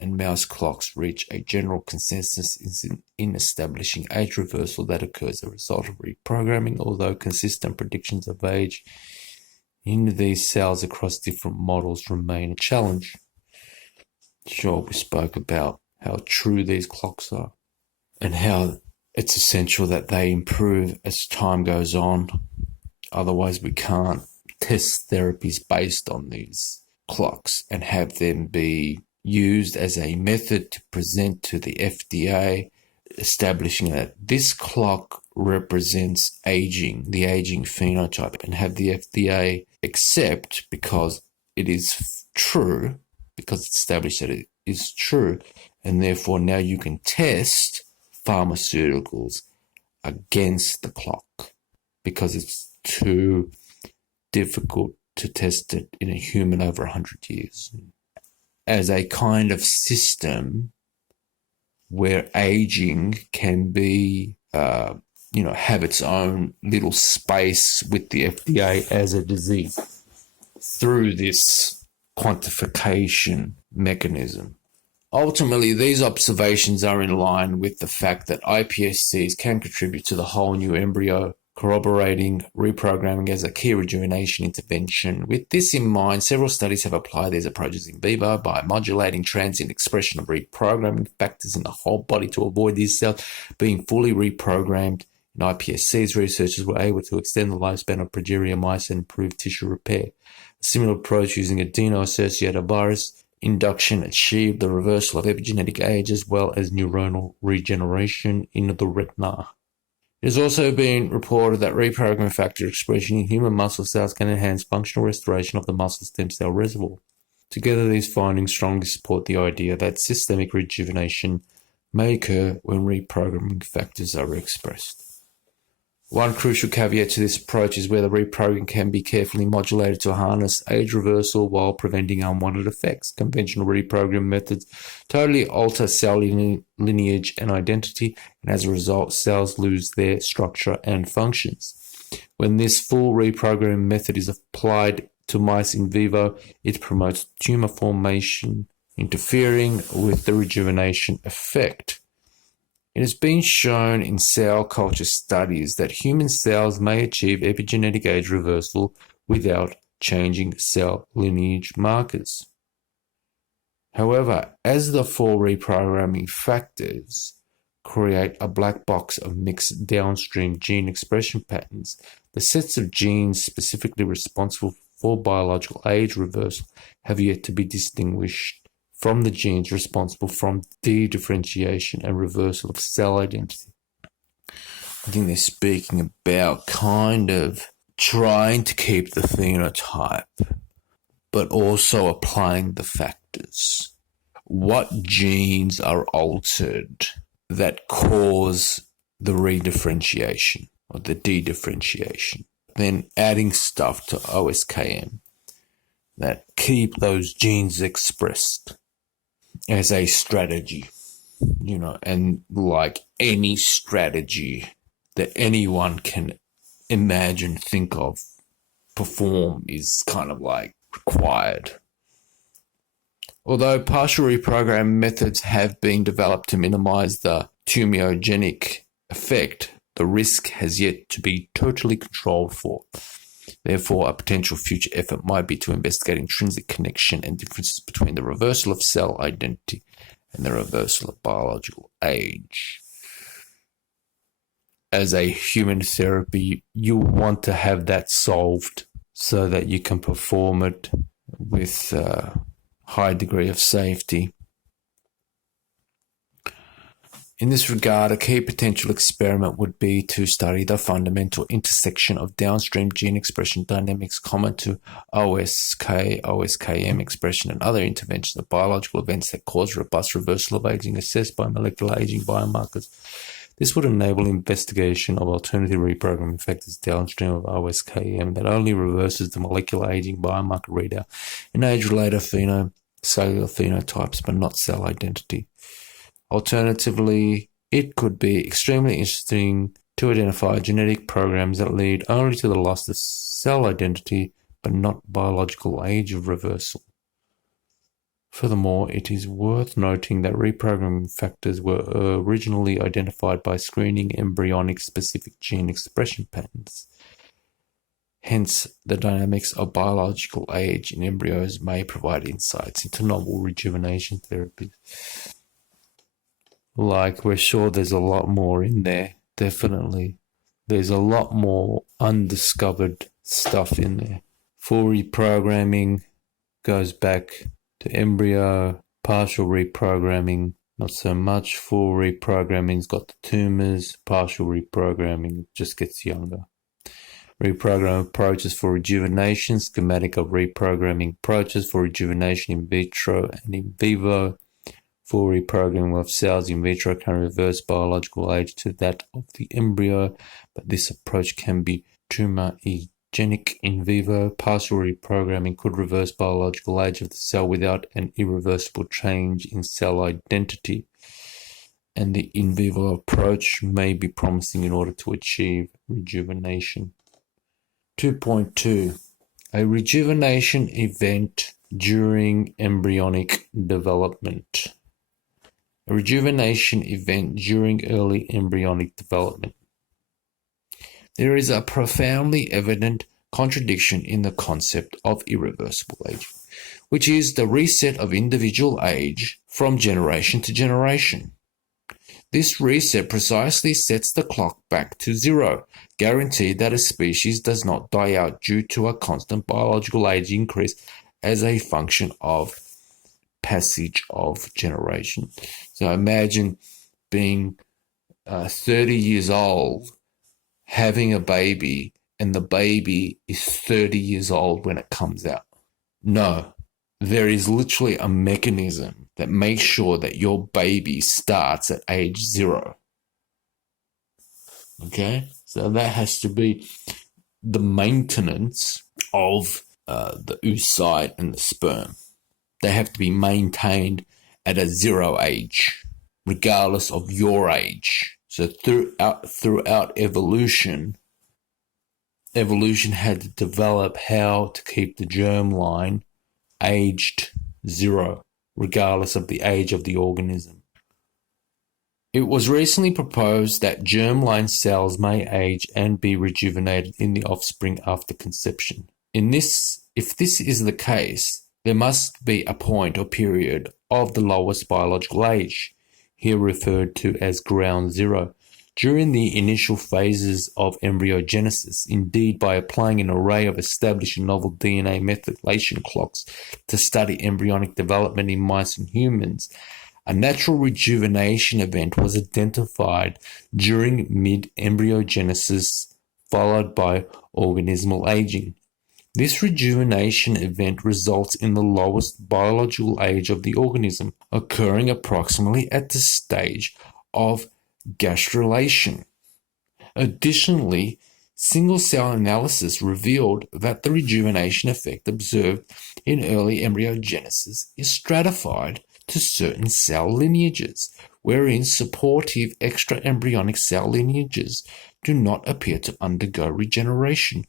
and mouse clocks reach a general consensus in establishing age reversal that occurs as a result of reprogramming, although consistent predictions of age in these cells across different models remain a challenge. Sure, we spoke about how true these clocks are and how it's essential that they improve as time goes on. Otherwise, we can't test therapies based on these clocks and have them be used as a method to present to the FDA, establishing that this clock represents aging, the aging phenotype, and have the FDA accept because it is true, because it's established that it is true, and therefore now you can test pharmaceuticals against the clock because it's too difficult to test it in a human over 100 years. As a kind of system where aging can be, have its own little space with the FDA as a disease through this quantification mechanism. Ultimately, these observations are in line with the fact that iPSCs can contribute to the whole new embryo, corroborating reprogramming as a key rejuvenation intervention. With this in mind, several studies have applied these approaches in vivo by modulating transient expression of reprogramming factors in the whole body to avoid these cells being fully reprogrammed. In iPSCs, researchers were able to extend the lifespan of progeria mice and improve tissue repair. A similar approach using adeno-associated virus induction achieved the reversal of epigenetic age as well as neuronal regeneration in the retina. It has also been reported that reprogramming factor expression in human muscle cells can enhance functional restoration of the muscle stem cell reservoir. Together, these findings strongly support the idea that systemic rejuvenation may occur when reprogramming factors are expressed. One crucial caveat to this approach is whether reprogramming can be carefully modulated to harness age reversal while preventing unwanted effects. Conventional reprogramming methods totally alter cell lineage and identity, and as a result, cells lose their structure and functions. When this full reprogramming method is applied to mice in vivo, it promotes tumor formation, interfering with the rejuvenation effect. It has been shown in cell culture studies that human cells may achieve epigenetic age reversal without changing cell lineage markers. However, as the full reprogramming factors create a black box of mixed downstream gene expression patterns, the sets of genes specifically responsible for biological age reversal have yet to be distinguished from the genes responsible from de-differentiation and reversal of cell identity. I think they're speaking about kind of trying to keep the phenotype, but also applying the factors. What genes are altered that cause the redifferentiation or the de-differentiation? Then adding stuff to OSKM that keep those genes expressed as a strategy, and like any strategy that anyone can imagine, think of, perform is kind of like required. Although partial reprogramming methods have been developed to minimize the tumorigenic effect, the risk has yet to be totally controlled for. Therefore, a potential future effort might be to investigate intrinsic connection and differences between the reversal of cell identity and the reversal of biological age. As a human therapy, you want to have that solved so that you can perform it with a high degree of safety. In this regard, a key potential experiment would be to study the fundamental intersection of downstream gene expression dynamics common to OSKM expression and other interventions of biological events that cause robust reversal of aging assessed by molecular aging biomarkers. This would enable investigation of alternative reprogramming factors downstream of OSKM that only reverses the molecular aging biomarker readout in age-related cellular phenotypes but not cell identity. Alternatively, it could be extremely interesting to identify genetic programs that lead only to the loss of cell identity but not biological age of reversal. Furthermore, it is worth noting that reprogramming factors were originally identified by screening embryonic specific gene expression patterns. Hence, the dynamics of biological age in embryos may provide insights into novel rejuvenation therapies. Like, we're sure there's a lot more in there, definitely. There's a lot more undiscovered stuff in there. Full reprogramming goes back to embryo, partial reprogramming, not so much. Full reprogramming's got the tumors, partial reprogramming just gets younger. Reprogramming approaches for rejuvenation, schematic of reprogramming approaches for rejuvenation in vitro and in vivo. Full reprogramming of cells in vitro can reverse biological age to that of the embryo, but this approach can be tumorigenic in vivo. Partial reprogramming could reverse biological age of the cell without an irreversible change in cell identity, and the in vivo approach may be promising in order to achieve rejuvenation. 2.2. A rejuvenation event during embryonic development. A rejuvenation event during early embryonic development. There is a profoundly evident contradiction in the concept of irreversible aging, which is the reset of individual age from generation to generation. This reset precisely sets the clock back to zero, guaranteed that a species does not die out due to a constant biological age increase as a function of passage of generation. So imagine being 30 years old, having a baby, and the baby is 30 years old when it comes out. No, there is literally a mechanism that makes sure that your baby starts at age 0. Okay? So that has to be the maintenance of the oocyte and the sperm. They have to be maintained at a 0 age, regardless of your age. So throughout evolution had to develop how to keep the germline aged 0, regardless of the age of the organism. It was recently proposed that germline cells may age and be rejuvenated in the offspring after conception. If this is the case, there must be a point or period of the lowest biological age, here referred to as ground zero, during the initial phases of embryogenesis. Indeed, by applying an array of established and novel DNA methylation clocks to study embryonic development in mice and humans, a natural rejuvenation event was identified during mid-embryogenesis, followed by organismal aging. This rejuvenation event results in the lowest biological age of the organism, occurring approximately at the stage of gastrulation. Additionally, Single-cell analysis revealed that the rejuvenation effect observed in early embryogenesis is stratified to certain cell lineages, wherein supportive extraembryonic cell lineages do not appear to undergo rejuvenation.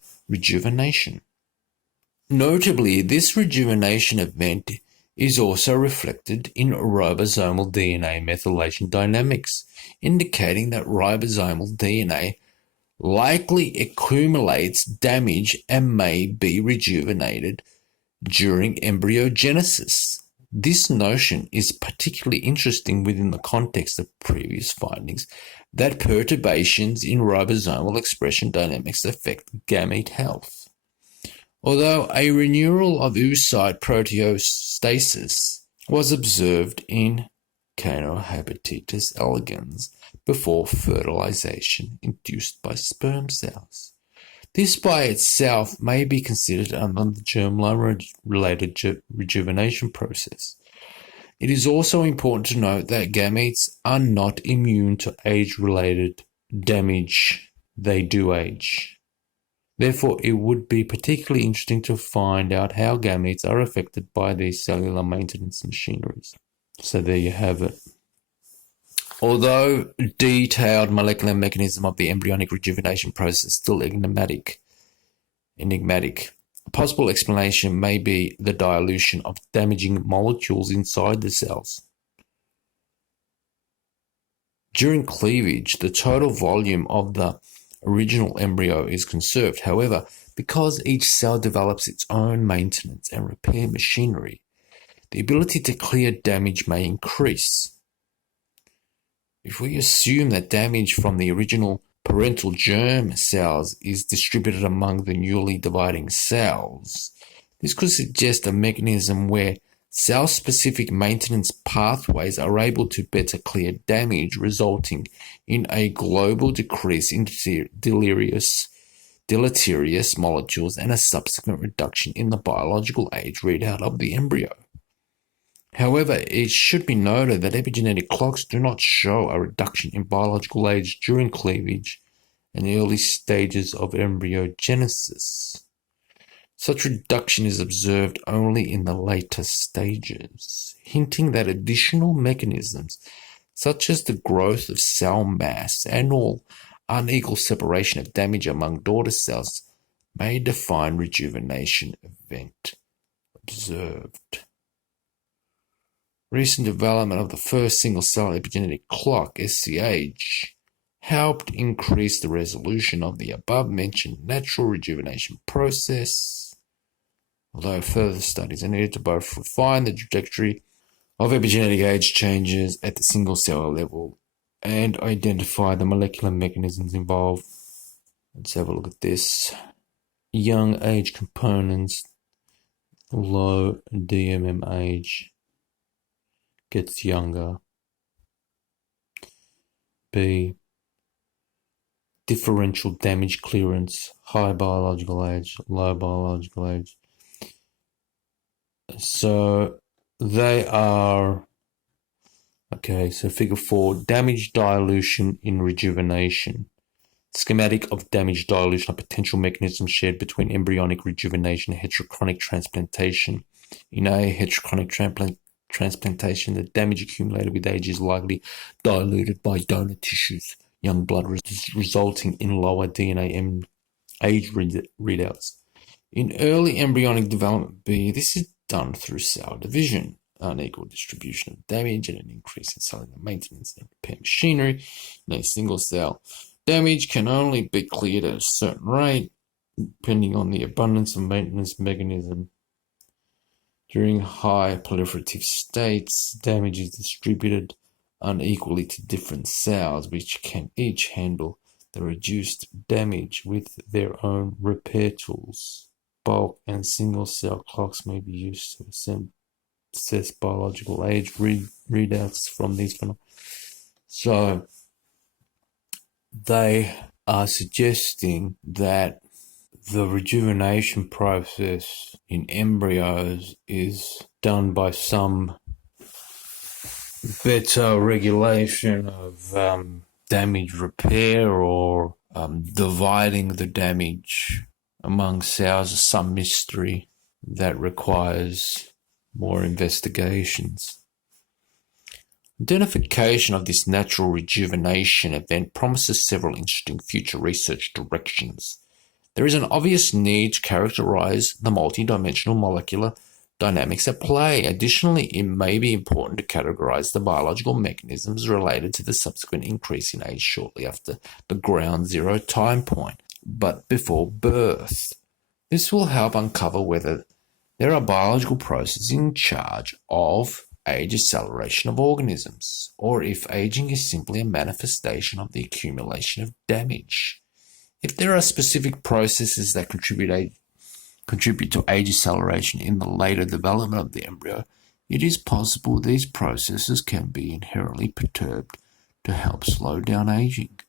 Notably, this rejuvenation event is also reflected in ribosomal DNA methylation dynamics, indicating that ribosomal DNA likely accumulates damage and may be rejuvenated during embryogenesis. This notion is particularly interesting within the context of previous findings that perturbations in ribosomal expression dynamics affect gamete health. Although a renewal of oocyte proteostasis was observed in Caenorhabditis elegans before fertilization induced by sperm cells. This by itself may be considered under the germline-related rejuvenation process. It is also important to note that gametes are not immune to age-related damage. They do age. Therefore, it would be particularly interesting to find out how gametes are affected by these cellular maintenance machineries. So there you have it. Although detailed molecular mechanism of the embryonic rejuvenation process is still enigmatic, a possible explanation may be the dilution of damaging molecules inside the cells. During cleavage, the total volume of the original embryo is conserved. However, because each cell develops its own maintenance and repair machinery, the ability to clear damage may increase. If we assume that damage from the original parental germ cells is distributed among the newly dividing cells, this could suggest a mechanism where cell-specific maintenance pathways are able to better clear damage, resulting in a global decrease in deleterious molecules and a subsequent reduction in the biological age readout of the embryo. However, it should be noted that epigenetic clocks do not show a reduction in biological age during cleavage and the early stages of embryogenesis. Such reduction is observed only in the later stages, hinting that additional mechanisms, such as the growth of cell mass and/or unequal separation of damage among daughter cells, may define rejuvenation event observed. Recent development of the first single-cell epigenetic clock, SCH, helped increase the resolution of the above-mentioned natural rejuvenation process, although further studies are needed to both refine the trajectory of epigenetic age changes at the single-cell level and identify the molecular mechanisms involved. Let's have a look at this. Young age components, low DMM age gets younger. B. Differential damage clearance, high biological age, low biological age. So they are, okay, so figure 4, damage dilution in rejuvenation. Schematic of damage dilution are potential mechanisms shared between embryonic rejuvenation and heterochronic transplantation. In a heterochronic transplantation, the damage accumulated with age is likely diluted by donor tissues, young blood, resulting in lower DNA age readouts. In early embryonic development B, this is done through cell division, unequal distribution of damage, and an increase in cellular maintenance and repair machinery in a single cell. Damage can only be cleared at a certain rate, depending on the abundance of maintenance mechanism. During high proliferative states, damage is distributed unequally to different cells, which can each handle the reduced damage with their own repair tools. Bulk and single-cell clocks may be used to assess biological age readouts from these phenomena. So they are suggesting that the rejuvenation process in embryos is done by some better regulation of damage repair or Dividing the damage among cells is some mystery that requires more investigations. Identification of this natural rejuvenation event promises several interesting future research directions. There is an obvious need to characterize the multidimensional molecular dynamics at play. Additionally, it may be important to categorize the biological mechanisms related to the subsequent increase in age shortly after the ground zero time point, but before birth. This will help uncover whether there are biological processes in charge of age acceleration of organisms, or if aging is simply a manifestation of the accumulation of damage. If there are specific processes that contribute to age acceleration in the later development of the embryo, it is possible these processes can be inherently perturbed to help slow down aging.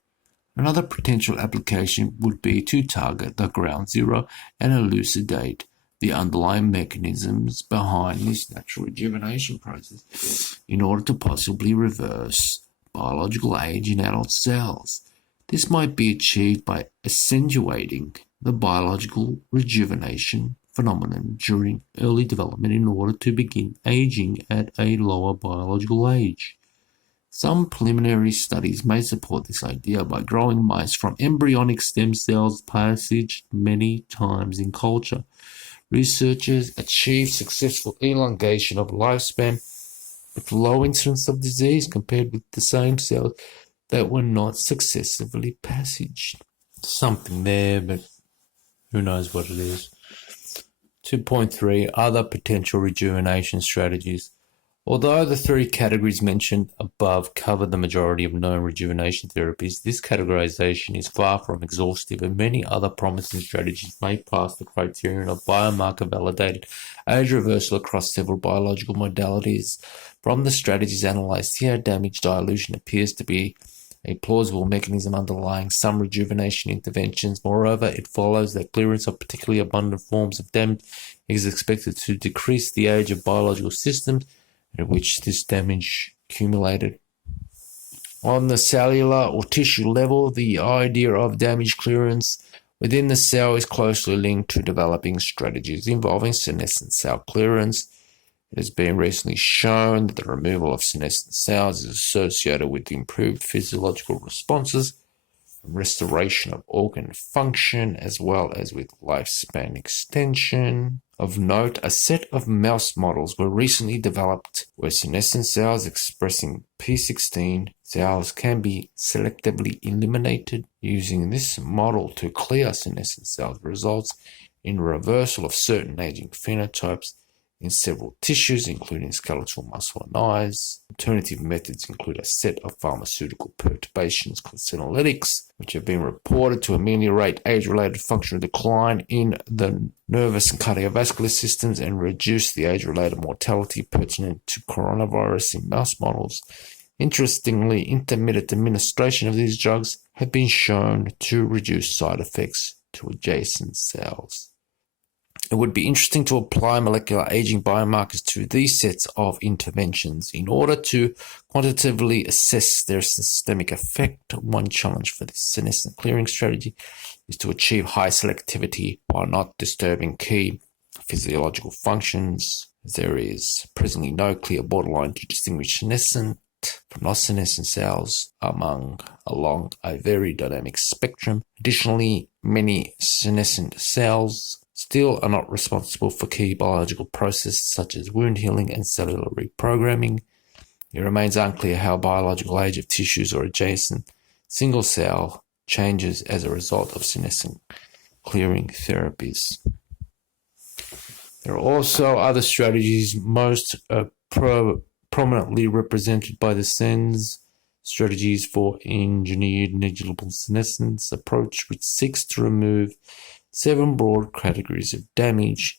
Another potential application would be to target the ground zero and elucidate the underlying mechanisms behind this natural rejuvenation process in order to possibly reverse biological age in adult cells. This might be achieved by accentuating the biological rejuvenation phenomenon during early development in order to begin aging at a lower biological age. Some preliminary studies may support this idea by growing mice from embryonic stem cells passaged many times in culture. Researchers achieved successful elongation of lifespan with low incidence of disease compared with the same cells that were not successively passaged. Something there, but who knows what it is. 2.3 Other potential rejuvenation strategies. Although the three categories mentioned above cover the majority of known rejuvenation therapies, this categorization is far from exhaustive, and many other promising strategies may pass the criterion of biomarker-validated age reversal across several biological modalities. From the strategies analyzed here, damage dilution appears to be a plausible mechanism underlying some rejuvenation interventions. Moreover, it follows that clearance of particularly abundant forms of damage is expected to decrease the age of biological systems at which this damage accumulated. On the cellular or tissue level, the idea of damage clearance within the cell is closely linked to developing strategies involving senescent cell clearance. It has been recently shown that the removal of senescent cells is associated with improved physiological responses, restoration of organ function, as well as with lifespan extension. Of note, a set of mouse models were recently developed where senescent cells expressing P16 cells can be selectively eliminated. Using this model to clear senescent cells results in reversal of certain aging phenotypes in several tissues, including skeletal muscle and eyes. Alternative methods include a set of pharmaceutical perturbations called senolytics, which have been reported to ameliorate age-related functional decline in the nervous and cardiovascular systems and reduce the age-related mortality pertinent to coronavirus in mouse models. Interestingly, intermittent administration of these drugs have been shown to reduce side effects to adjacent cells. It would be interesting to apply molecular aging biomarkers to these sets of interventions in order to quantitatively assess their systemic effect. One challenge for this senescent clearing strategy is to achieve high selectivity while not disturbing key physiological functions. There is presently no clear borderline to distinguish senescent from non-senescent cells along a very dynamic spectrum. Additionally, many senescent cells still are not responsible for key biological processes such as wound healing and cellular reprogramming. It remains unclear how biological age of tissues or adjacent single cell changes as a result of senescent clearing therapies. There are also other strategies, most prominently represented by the SENS strategies for engineered negligible senescence approach, which seeks to remove 7 broad categories of damage.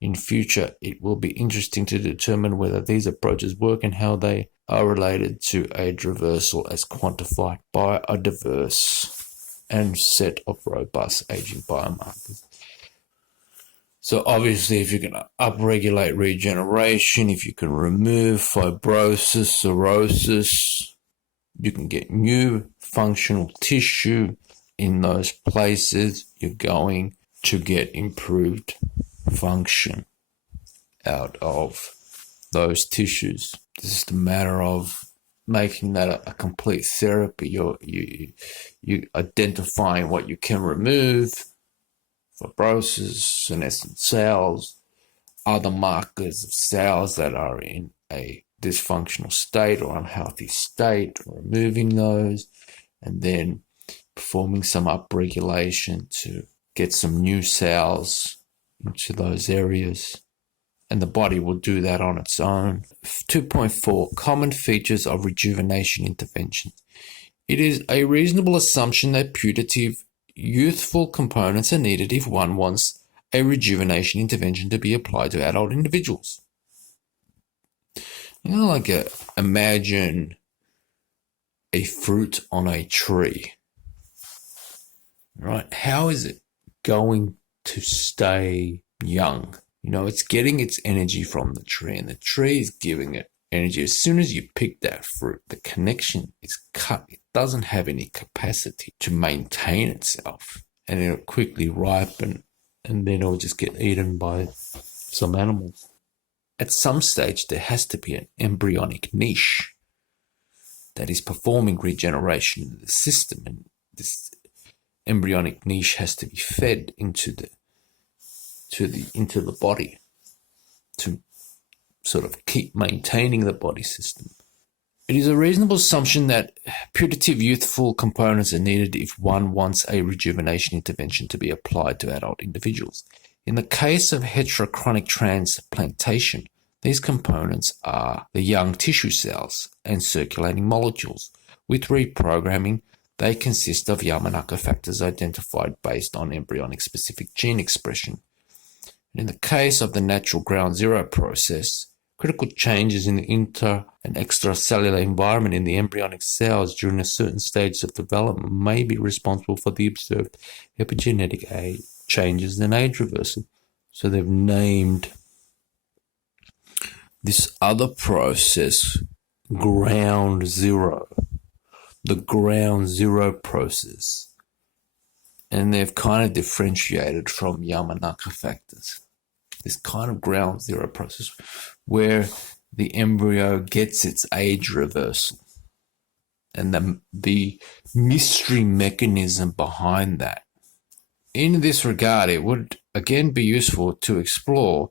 In future, it will be interesting to determine whether these approaches work and how they are related to age reversal as quantified by a diverse and set of robust aging biomarkers. So obviously, if you can upregulate regeneration, if you can remove fibrosis, cirrhosis, you can get new functional tissue, in those places, you're going to get improved function out of those tissues. It's just a matter of making that a complete therapy. You identifying what you can remove, fibrosis, senescent cells, other markers of cells that are in a dysfunctional state or unhealthy state, removing those, and then performing some upregulation to get some new cells into those areas. And the body will do that on its own. 2.4, common features of rejuvenation interventions. It is a reasonable assumption that putative, youthful components are needed if one wants a rejuvenation intervention to be applied to adult individuals. Imagine a fruit on a tree, right? How is it going to stay young? It's getting its energy from the tree, and the tree is giving it energy. As soon as you pick that fruit, the connection is cut. It doesn't have any capacity to maintain itself, and it'll quickly ripen, and then it'll just get eaten by some animals. At some stage, there has to be an embryonic niche that is performing regeneration in the system, and this embryonic niche has to be fed into the body to sort of keep maintaining the body system. It is a reasonable assumption that putative youthful components are needed if one wants a rejuvenation intervention to be applied to adult individuals. In the case of heterochronic transplantation, these components are the young tissue cells and circulating molecules. With reprogramming, they consist of Yamanaka factors identified based on embryonic specific gene expression. In the case of the natural ground zero process, critical changes in the inter- and extracellular environment in the embryonic cells during a certain stage of development may be responsible for the observed epigenetic changes and age reversal. So they've named this other process ground zero, the ground zero process. And they've kind of differentiated from Yamanaka factors. This kind of ground zero process where the embryo gets its age reversal, and the mystery mechanism behind that. In this regard, it would again be useful to explore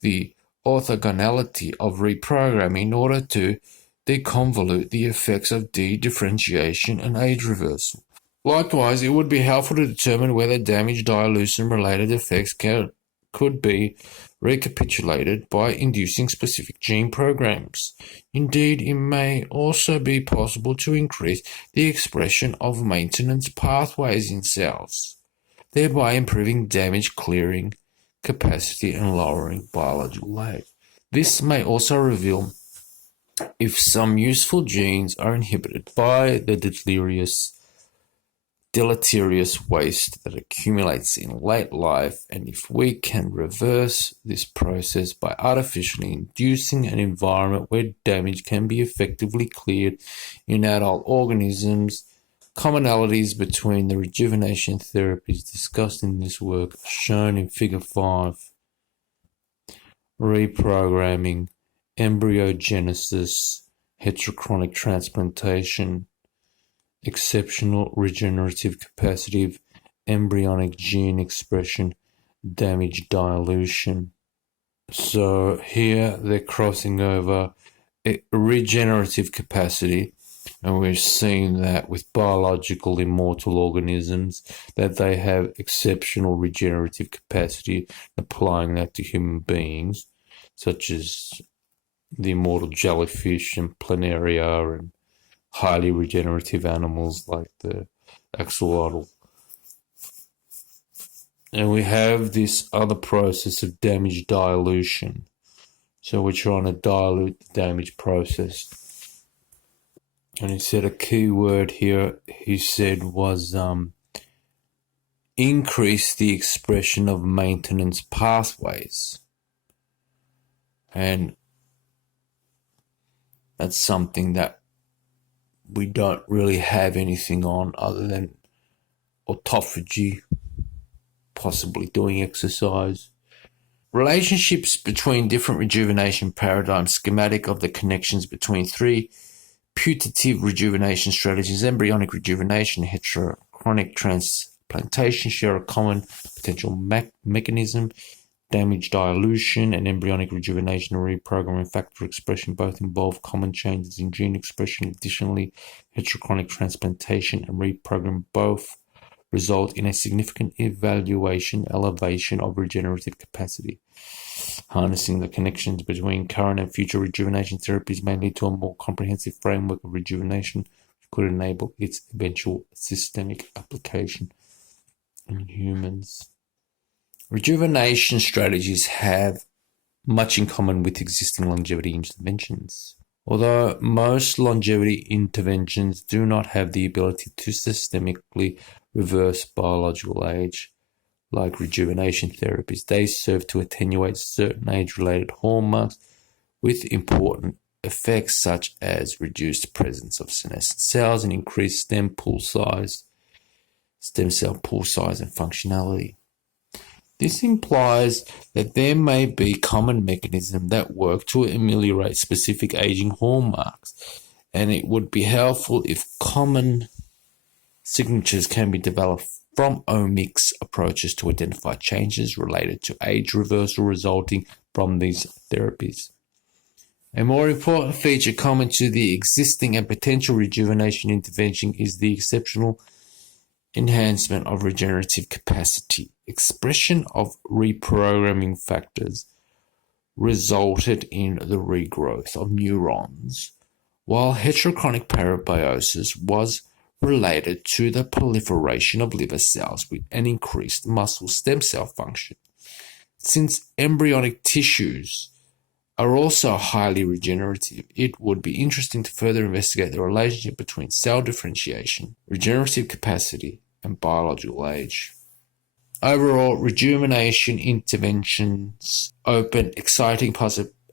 the orthogonality of reprogramming in order to deconvolute the effects of de-differentiation and age reversal. Likewise, it would be helpful to determine whether damage dilution-related effects could be recapitulated by inducing specific gene programs. Indeed, it may also be possible to increase the expression of maintenance pathways in cells, thereby improving damage clearing capacity and lowering biological age. This may also reveal if some useful genes are inhibited by the deleterious waste that accumulates in late life, and if we can reverse this process by artificially inducing an environment where damage can be effectively cleared in adult organisms. Commonalities between the rejuvenation therapies discussed in this work are shown in Figure 5. Reprogramming, embryogenesis, heterochronic transplantation, exceptional regenerative capacity of embryonic gene expression, damage dilution. So here they're crossing over regenerative capacity, and we're seeing that with biological immortal organisms, that they have exceptional regenerative capacity, applying that to human beings, such as the immortal jellyfish and planaria and highly regenerative animals like the axolotl. And we have this other process of damage dilution. So we're trying to dilute the damage process. And he said a key word here, he said, was increase the expression of maintenance pathways. And that's something that we don't really have anything on other than autophagy, possibly doing exercise. Relationships between different rejuvenation paradigms, schematic of the connections between three putative rejuvenation strategies, embryonic rejuvenation, heterochronic transplantation, share a common potential mechanism. Damage dilution and embryonic rejuvenation and reprogramming factor expression both involve common changes in gene expression. Additionally, heterochronic transplantation and reprogramming both result in a significant elevation of regenerative capacity. Harnessing the connections between current and future rejuvenation therapies may lead to a more comprehensive framework of rejuvenation, which could enable its eventual systemic application in humans. Rejuvenation strategies have much in common with existing longevity interventions. Although most longevity interventions do not have the ability to systemically reverse biological age, like rejuvenation therapies, they serve to attenuate certain age-related hallmarks with important effects such as reduced presence of senescent cells and increased stem cell pool size and functionality. This implies that there may be common mechanisms that work to ameliorate specific aging hallmarks, and it would be helpful if common signatures can be developed from omics approaches to identify changes related to age reversal resulting from these therapies. A more important feature common to the existing and potential rejuvenation intervention is the exceptional enhancement of regenerative capacity. Expression of reprogramming factors resulted in the regrowth of neurons, while heterochronic parabiosis was related to the proliferation of liver cells with an increased muscle stem cell function. Since embryonic tissues are also highly regenerative, it would be interesting to further investigate the relationship between cell differentiation, regenerative capacity, and biological age. Overall, rejuvenation interventions open exciting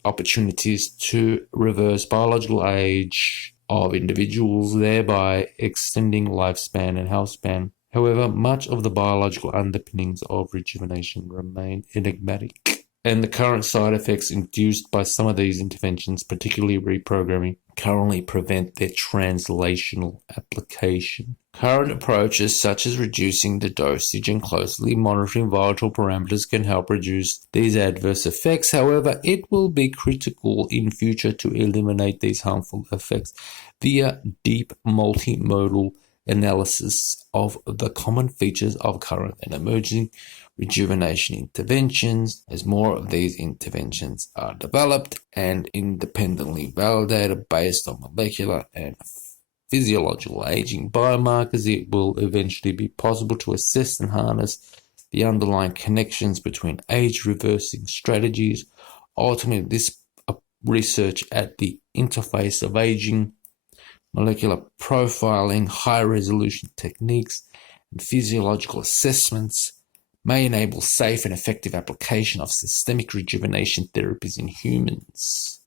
opportunities to reverse biological age of individuals, thereby extending lifespan and health span. However, much of the biological underpinnings of rejuvenation remain enigmatic, and the current side effects induced by some of these interventions, particularly reprogramming, currently prevent their translational application. Current approaches such as reducing the dosage and closely monitoring vital parameters can help reduce these adverse effects. However, it will be critical in future to eliminate these harmful effects via deep multimodal analysis of the common features of current and emerging rejuvenation interventions. As more of these interventions are developed and independently validated based on molecular and physiological aging biomarkers, it will eventually be possible to assess and harness the underlying connections between age-reversing strategies. Ultimately, this research at the interface of aging, molecular profiling, high-resolution techniques, and physiological assessments may enable safe and effective application of systemic rejuvenation therapies in humans.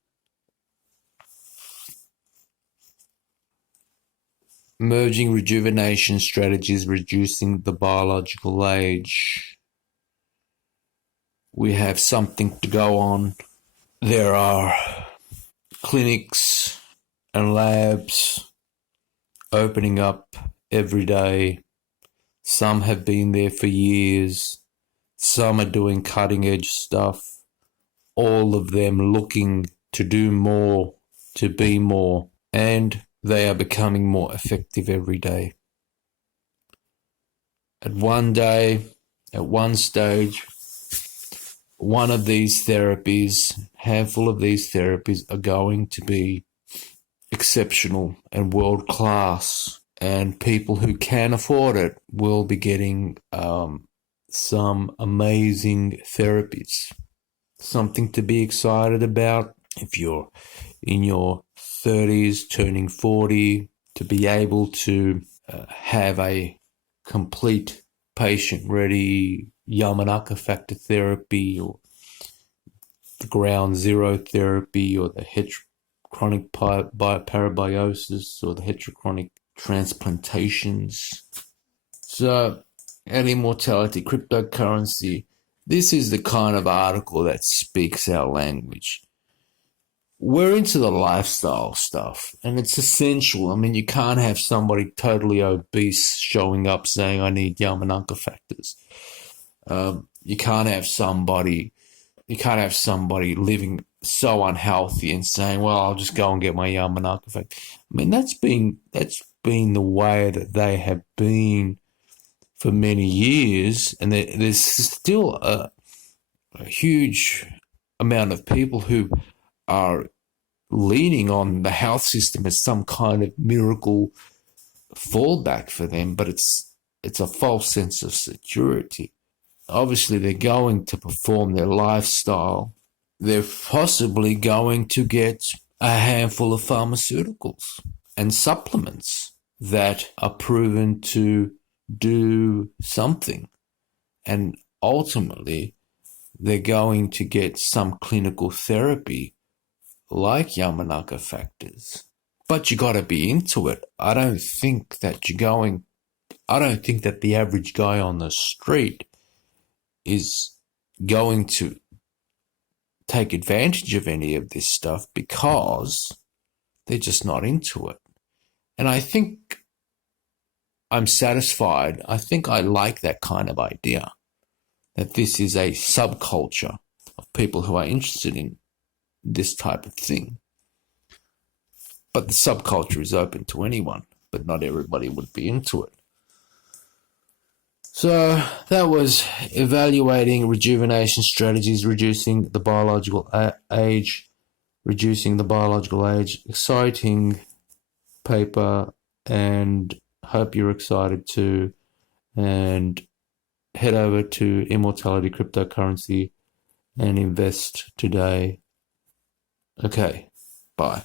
Emerging rejuvenation strategies reducing the biological age. We have something to go on. There are clinics and labs opening up every day. Some have been there for years. Some are doing cutting edge stuff. All of them looking to do more, to be more, and they are becoming more effective every day. At one stage, one of these therapies, handful of these therapies are going to be exceptional and world class, and people who can afford it will be getting some amazing therapies. Something to be excited about if you're in your 30s, turning 40, to be able to have a complete patient-ready Yamanaka factor therapy, or the ground zero therapy, or the heterochronic parabiosis, or the heterochronic transplantations. So, and immortality, cryptocurrency. This is the kind of article that speaks our language. We're into the lifestyle stuff, and it's essential. I mean, you can't have somebody totally obese showing up saying, I need Yamanaka factors. You can't have somebody living so unhealthy and saying, well, I'll just go and get my Yamanaka factor. I mean, that's been the way that they have been for many years, and there's still a huge amount of people who are leaning on the health system as some kind of miracle fallback for them, but it's a false sense of security. Obviously, they're going to perform their lifestyle. They're possibly going to get a handful of pharmaceuticals and supplements that are proven to do something. And ultimately, they're going to get some clinical therapy like Yamanaka factors. But you got to be into it. I don't think that the average guy on the street is going to take advantage of any of this stuff because they're just not into it. And I think I'm satisfied. I think I like that kind of idea, that this is a subculture of people who are interested in this type of thing. But the subculture is open to anyone, but not everybody would be into it. So that was evaluating rejuvenation strategies, reducing the biological age. Exciting paper, and hope you're excited too. And head over to Immortality Cryptocurrency and invest today. Okay, bye.